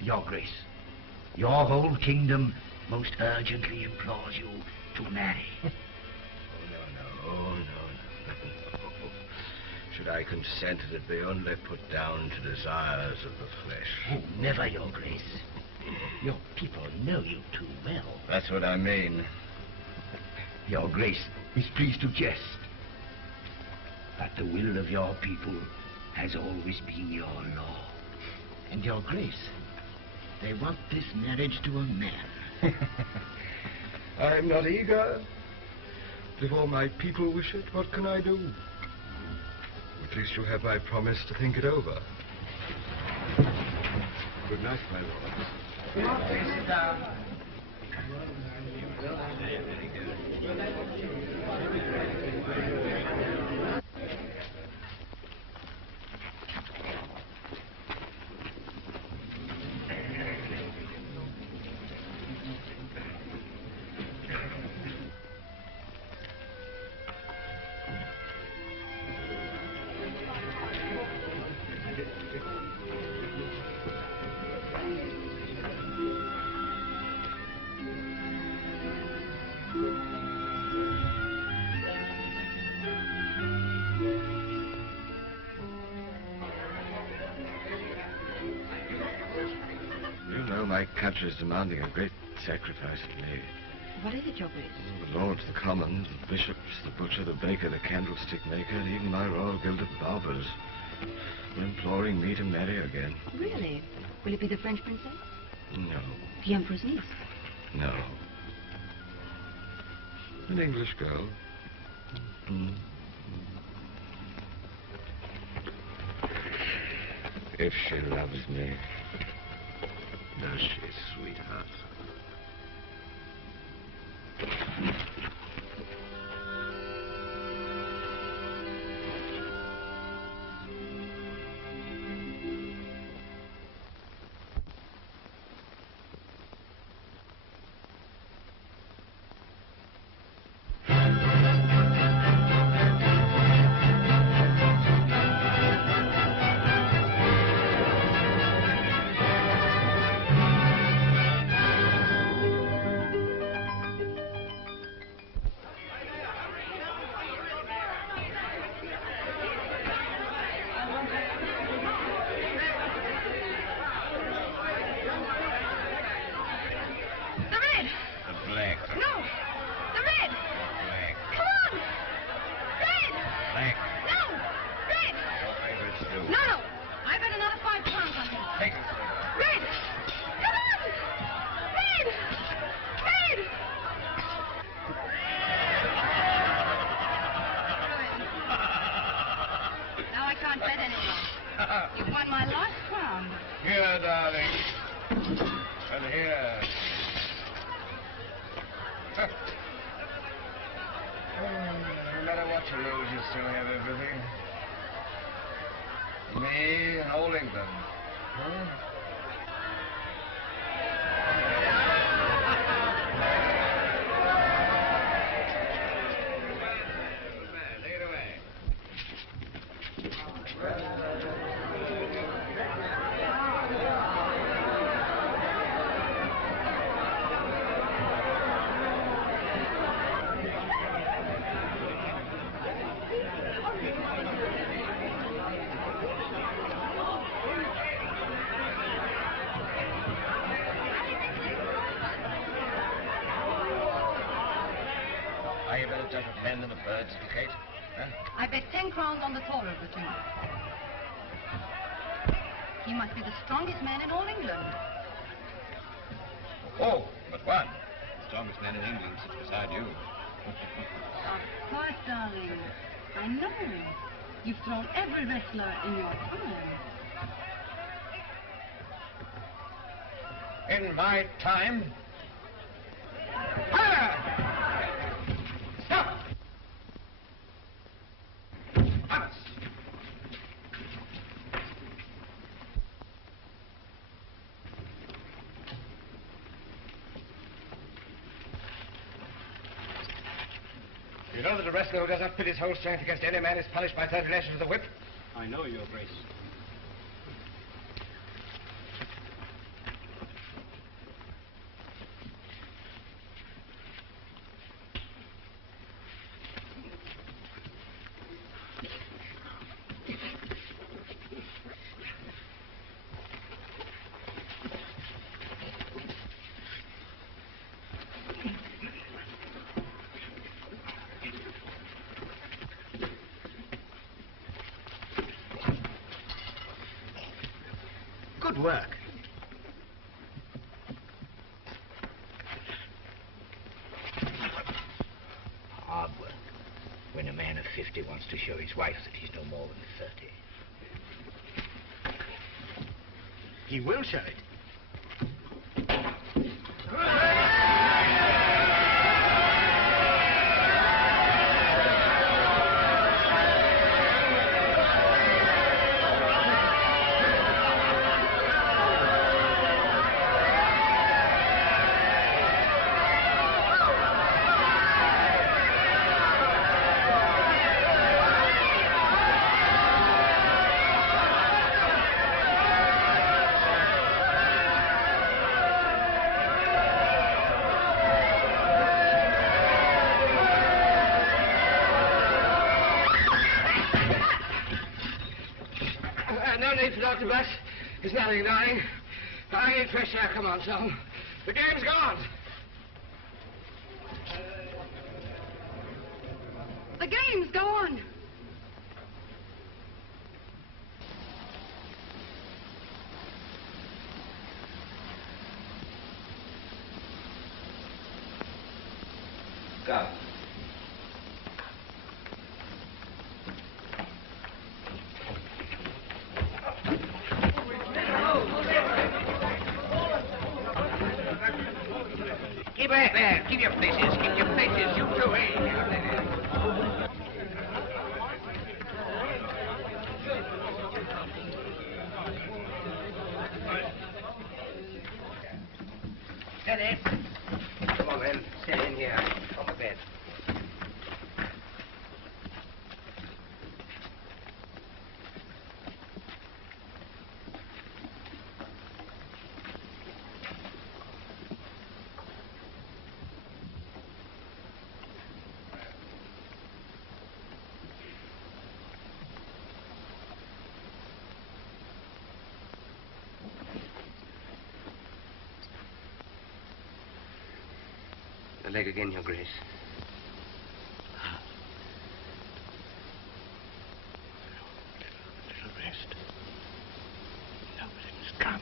Your Grace, your whole kingdom most urgently implores you to marry. Oh, no. Should I consent, it'd be only put down to desires of the flesh. Oh, never, Your Grace. Your people know you too well. That's what I mean. Your Grace is pleased to jest. But the will of your people has always been your law. And Your Grace, they want this marriage to a man. I'm not eager. If all my people wish it, what can I do? At least you have my promise to think it over. Good night, my lords. Sit down. My country is demanding a great sacrifice of me. What is it, Your Grace? The lords, the commons, the bishops, the butcher, the baker, the candlestick maker, and even my royal guild of barbers are imploring me to marry again. Really? Will it be the French princess? No. The Emperor's niece? No. An English girl. If she loves me. Does she, sweetheart? My last crown. Here, darling. And here. No matter what you lose, you still have everything. Me and old England. Huh? Are you better judge of men than of birds, Kate? Huh? I bet 10 crowns on the taller of the two. He must be the strongest man in all England. Oh, but one. The strongest man in England sits beside you. Of course, darling. I know. You've thrown every wrestler in your time. In my time? Fire! Stop! Honest. You know that a wrestler who does not pit his whole strength against any man is punished by 30 lashes of the whip? I know, Your Grace. Good work. Hard work. When a man of 50 wants to show his wife that he's no more than 30. He will show it. No need for Dr. Bus. It's nothing, darling. I need fresh air. Come on, son. The game's gone. The game's go on. Go. Keep back there. Keep your places. Keep your places. You two, eh? Steady. Come on, then. Stay in here. On the bed. The leg again, Your Grace. Little rest. Nothing's come.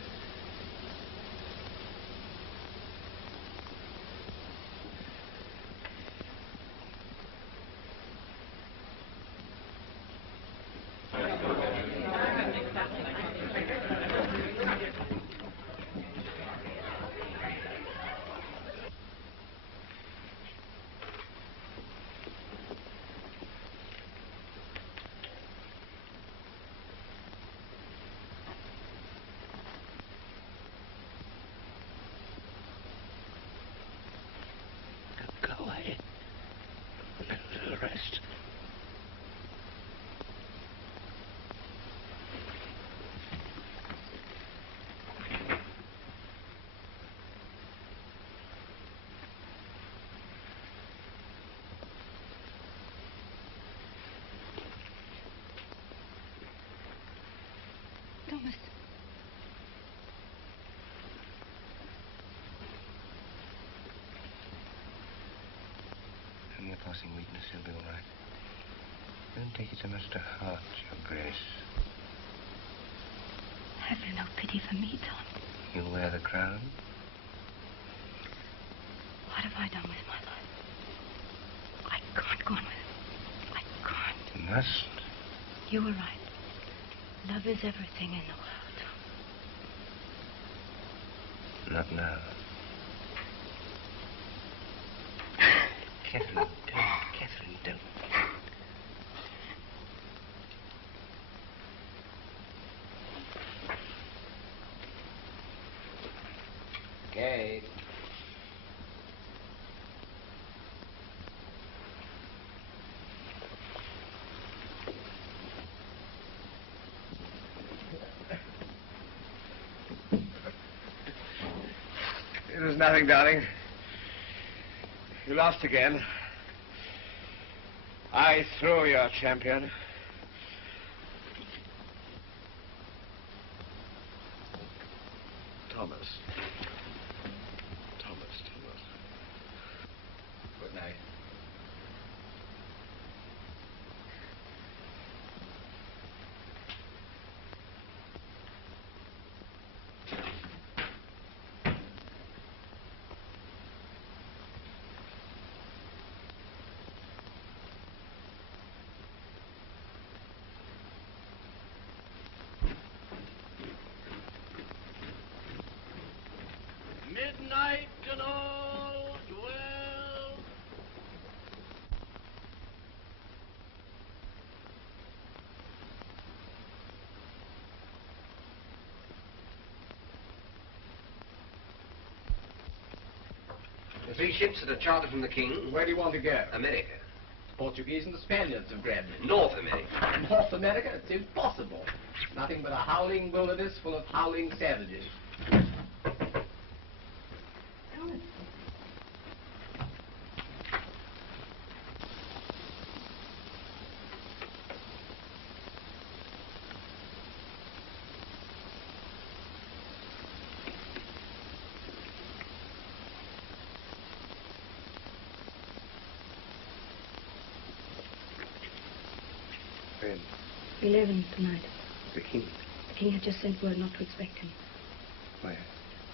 a passing weakness. He'll be all right. Don't take it so much to heart, Your Grace. Have you no pity for me, Tom? You wear the crown? What have I done with my life? I can't go on with it. I can't. You must. You were right. Love is everything in the world. Not now. Catherine, don't. Catherine, don't. Kate. It was nothing, darling. You lost again. I threw your champion. Thomas. Thomas. Good night. Midnight and all dwell. The 3 ships that are chartered from the king. Where do you want to go? America. The Portuguese and the Spaniards have grabbed it. North America. North America? It's impossible. Nothing but a howling wilderness full of howling savages. When? 11 tonight. The king. The king had just sent word not to expect him. Where?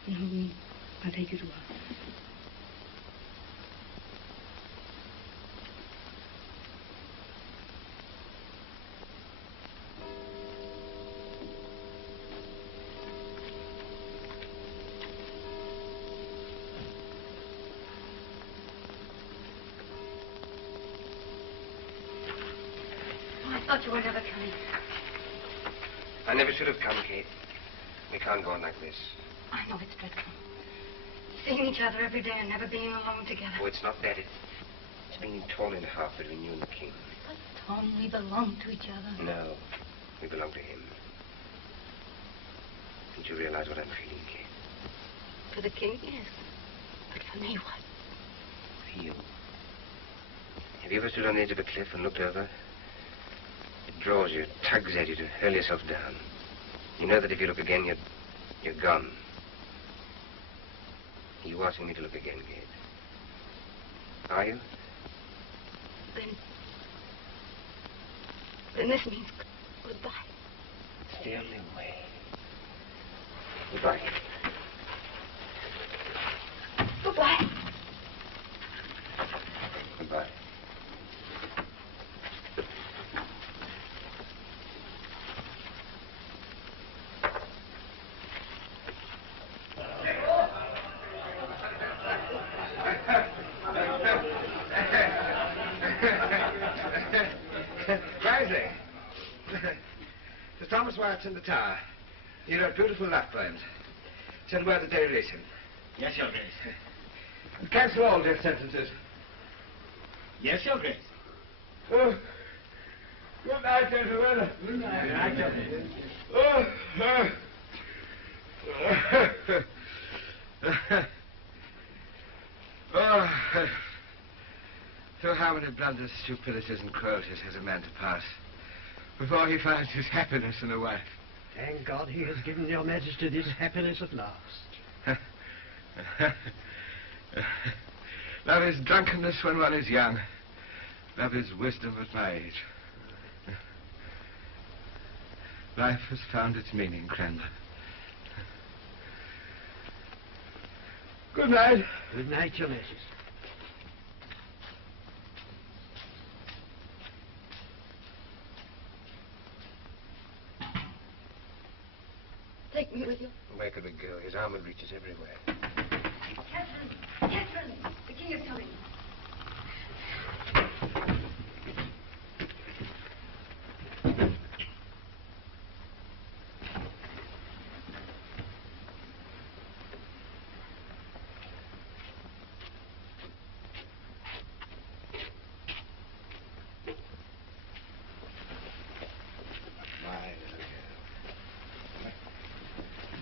In her room. I'll take you to her. I thought you were never coming. I never should have come, Kate. We can't go on like this. I know it's dreadful. Seeing each other every day and never being alone together. Oh, it's not that. It's being torn in half between you and the king. But, Tom, we belong to each other. No, we belong to him. Don't you realize what I'm feeling, Kate? For the king, yes. But for me, what? For you. Have you ever stood on the edge of a cliff and looked over? It draws you, tugs at you to hurl yourself down. You know that if you look again, you're gone. Are you asking me to look again, Kate? Are you? Then this means goodbye. It's the only way. Goodbye, Kate. Goodbye. Goodbye. Rising. Sir Thomas Wyatt's in the tower. He wrote beautiful love poems. Send word that they release him. Yes, Your Grace. And cancel all death sentences. Yes, Your Grace. Oh. Good night, gentlemen. Good night. Good night, Your Grace. So how many blunders, stupidities, and cruelties has a man to pass before he finds his happiness in a wife? Thank God he has given your Majesty this happiness at last. Love is drunkenness when one is young, Love is wisdom at my age. Life has found its meaning, Cranmer. Good night. Good night, Your Majesty. Take me with you. Where could we go? His armor reaches everywhere. Catherine! Catherine! The king is coming.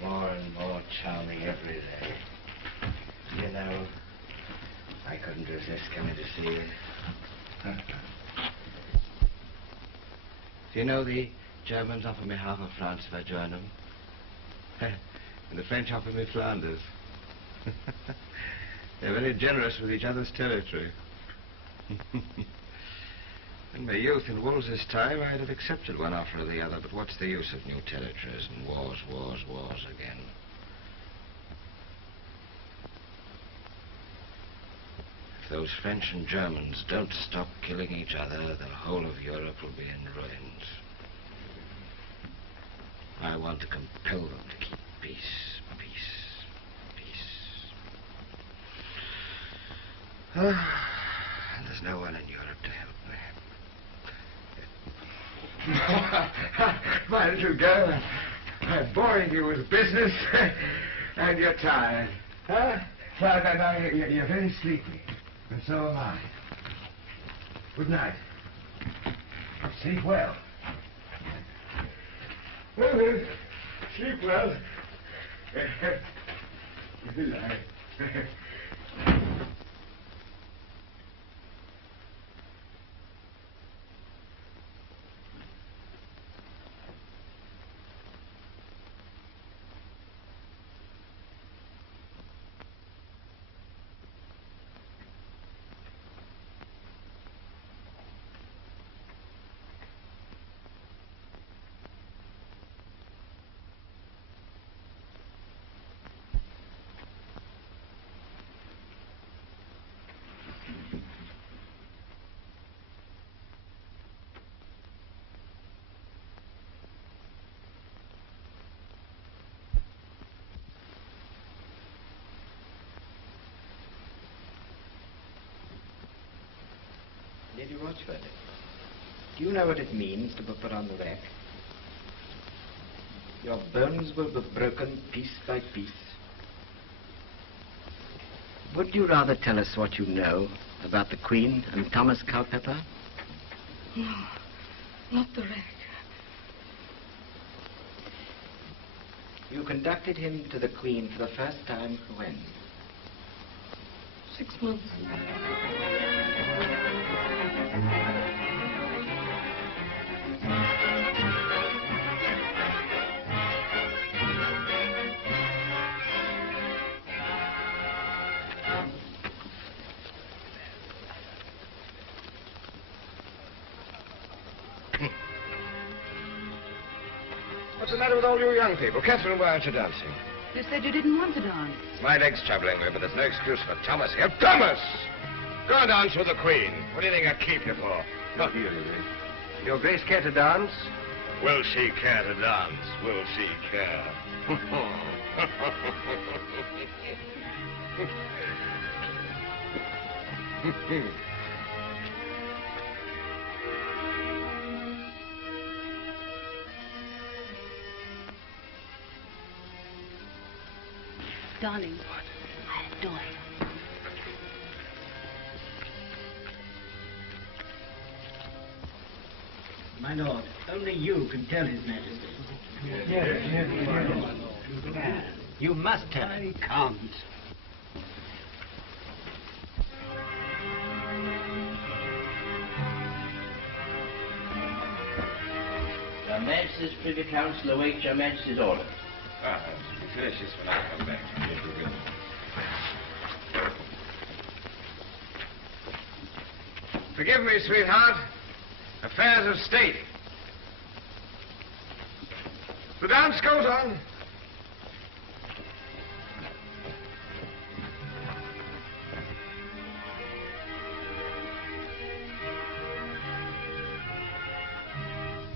More and more charming every day. You know, I couldn't resist coming to see you. Do you know the Germans offer me half of France if I join them? And the French offer me Flanders. They're very generous with each other's territory. In my youth, in Wolsey's time, I'd have accepted one offer or the other, but what's the use of new territories and wars, wars, wars again? If those French and Germans don't stop killing each other, the whole of Europe will be in ruins. I want to compel them to keep peace, peace, peace. And there's no one in Europe to help me. Why don't you go? I'm boring you with business, and you're tired. Huh? Well, you're very sleepy, and so am I. Good night. Sleep well. Well, sleep well. Good night. Lady Rochford, do you know what it means to be put on the rack? Your bones will be broken piece by piece. Would you rather tell us what you know about the Queen and Thomas Culpeper? No, not the rack. You conducted him to the Queen for the first time when? 6 months. What's the matter with all you young people? Catherine, why aren't you dancing? You said you didn't want to dance. My leg's troubling me, but there's no excuse for Thomas here. Thomas! Go and dance with the Queen. What do you think I keep you for? Not you, Your Grace care to dance? Will she care to dance? Will she care? Darling, I adore you. My lord, only you can tell His Majesty. Yes. You must tell him. I can't. Your Majesty's Privy Council awaits Your Majesty's orders. Ah, finish this when I come back. Forgive me, sweetheart. Affairs of state. The dance goes on.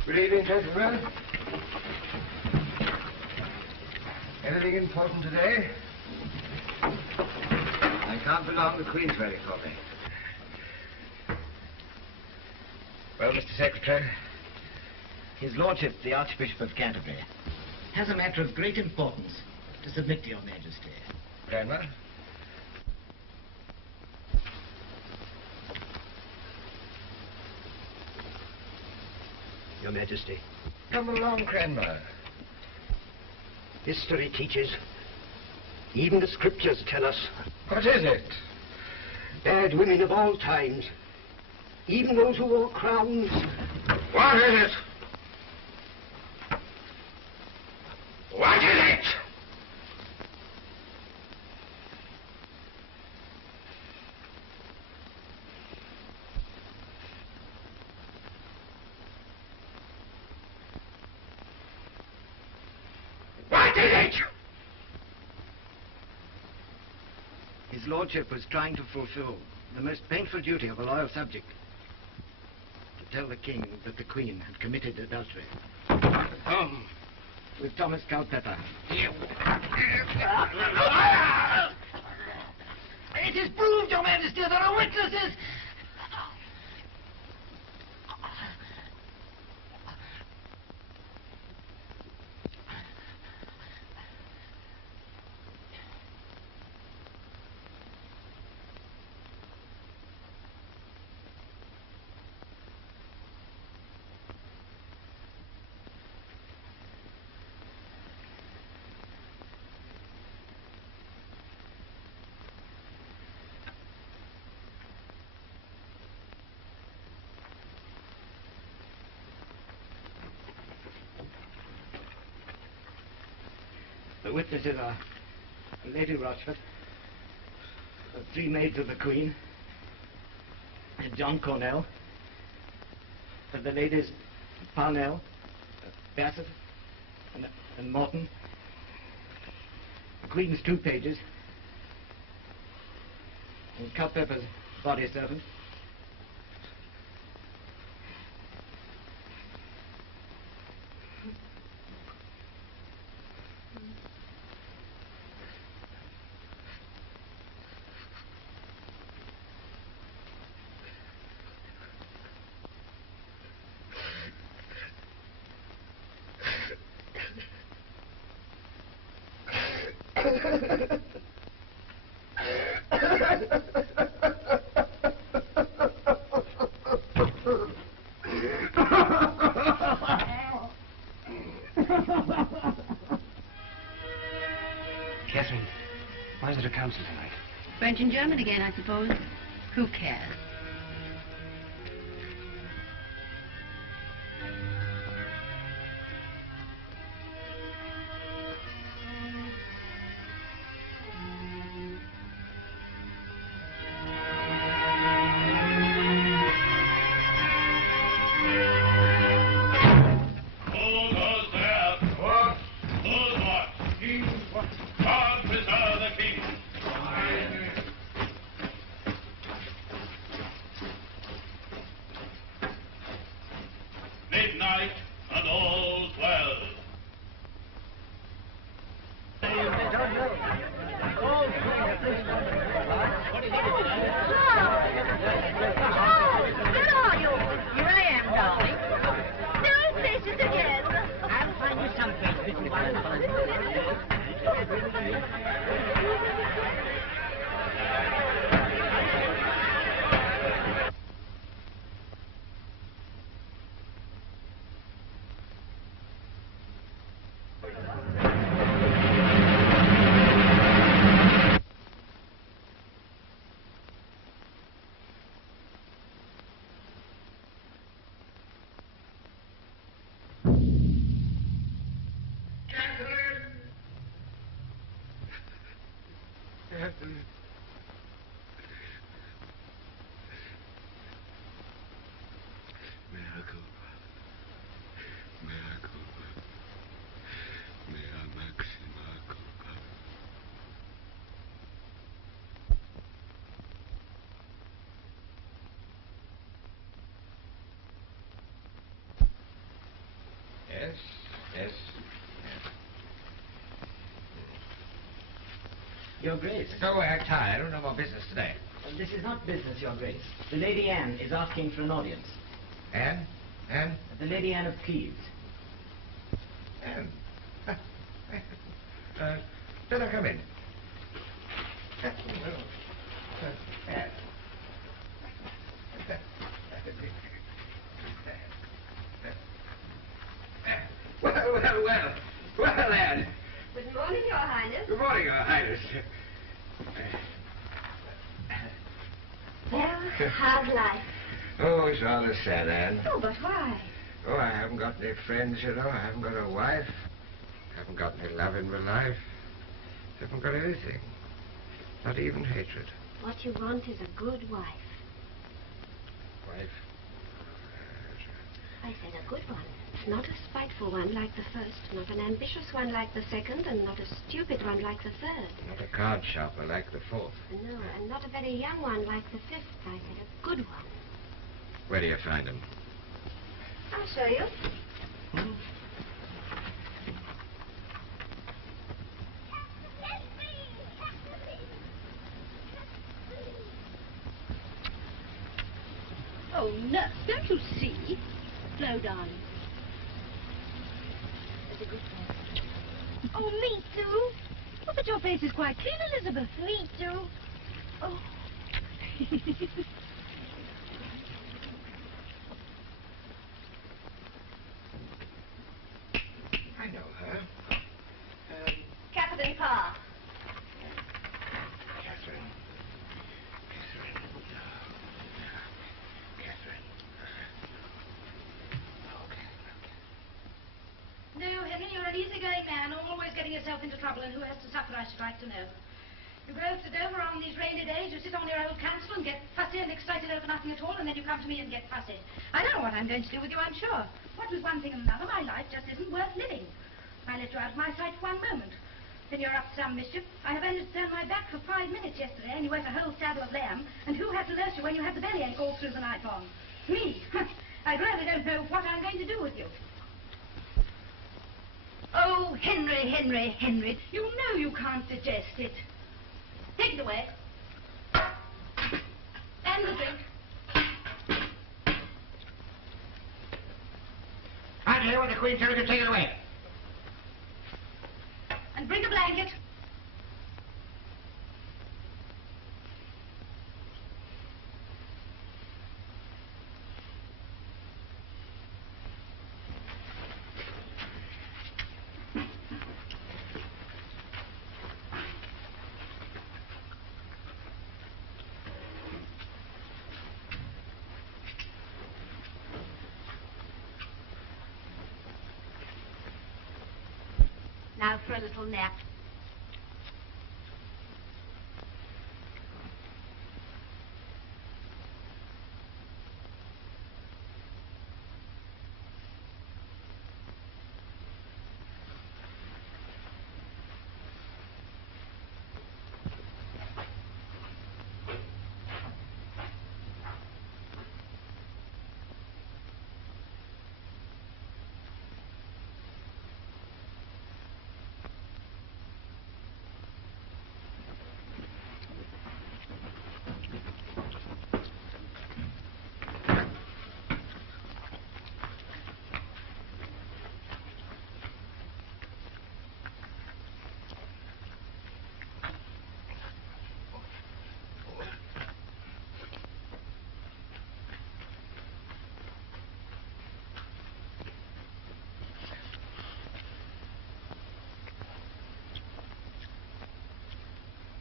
Good evening, gentlemen. Anything important today? I can't belong. The Queen's ready for me. Well, Mr. Secretary? His Lordship, the Archbishop of Canterbury, has a matter of great importance to submit to your Majesty. Grandma? Your Majesty. Come along, Grandma. History teaches, even the scriptures tell us. What is it? Bad women of all times, even those who wore crowns. What is it? What is it? What is it? His Lordship was trying to fulfill the most painful duty of a loyal subject. To tell the King that the Queen had committed adultery. With Thomas Culpepper. It is proved, Your Majesty, there are witnesses! The witnesses are Lady Rochford, the 3 maids of the Queen, and John Cornell, and the ladies Parnell, Bassett, and Morton, the Queen's 2 pages, and Culpepper's body servant. Catherine, why is there a council tonight? French and German again, I suppose. Who cares? Your Grace. Go away, I'm tired. No more business today. This is not business, Your Grace. The Lady Anne is asking for an audience. Anne? Anne? The Lady Anne of Cleves. Anne? Let her come in. Anne. Well, Anne. Good morning, Your Highness. Good morning, Your Highness. Well, how's life? Oh, it's rather sad, Anne. Oh, but why? Oh, I haven't got any friends, you know. I haven't got a wife. I haven't got any love in my life. I haven't got anything. Not even hatred. What you want is a good wife. Wife? I said a good one. Not a spiteful one like the first, not an ambitious one like the second, and not a stupid one like the third. Not a card sharper like the fourth. No, and not a very young one like the fifth. I said a good one. Where do you find them? I'll show you. Oh, nurse, don't you see? Slow down. That's a good one. Oh, me too. Oh, but your face is quite clean, Elizabeth. Me too. Oh. I know her. Captain Parr. Catherine. No, Henry, you're an easygoing man, always getting yourself into trouble, and who has to suffer, I should like to know. You go to Dover on these rainy days, you sit on your old council and get fussy and excited over nothing at all, and then you come to me and get fussy. I don't know what I'm going to do with you, I'm sure. What with one thing and another, my life just isn't worth living. I let you out of my sight for one moment. Then you're up to some mischief. I have only to turn my back for 5 minutes yesterday, and you ate a whole saddle of lamb, and who had to nurse you when you had the bellyache all through the night long? Me. I really don't know what I'm going to do with you. Oh, Henry, Henry, Henry, you know you can't digest it. Take it away. And the drink. Can't hear what the Queen tells you to take it away. And bring a blanket. Now for a little nap.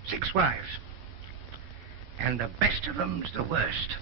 Six wives. And the best of them's the worst.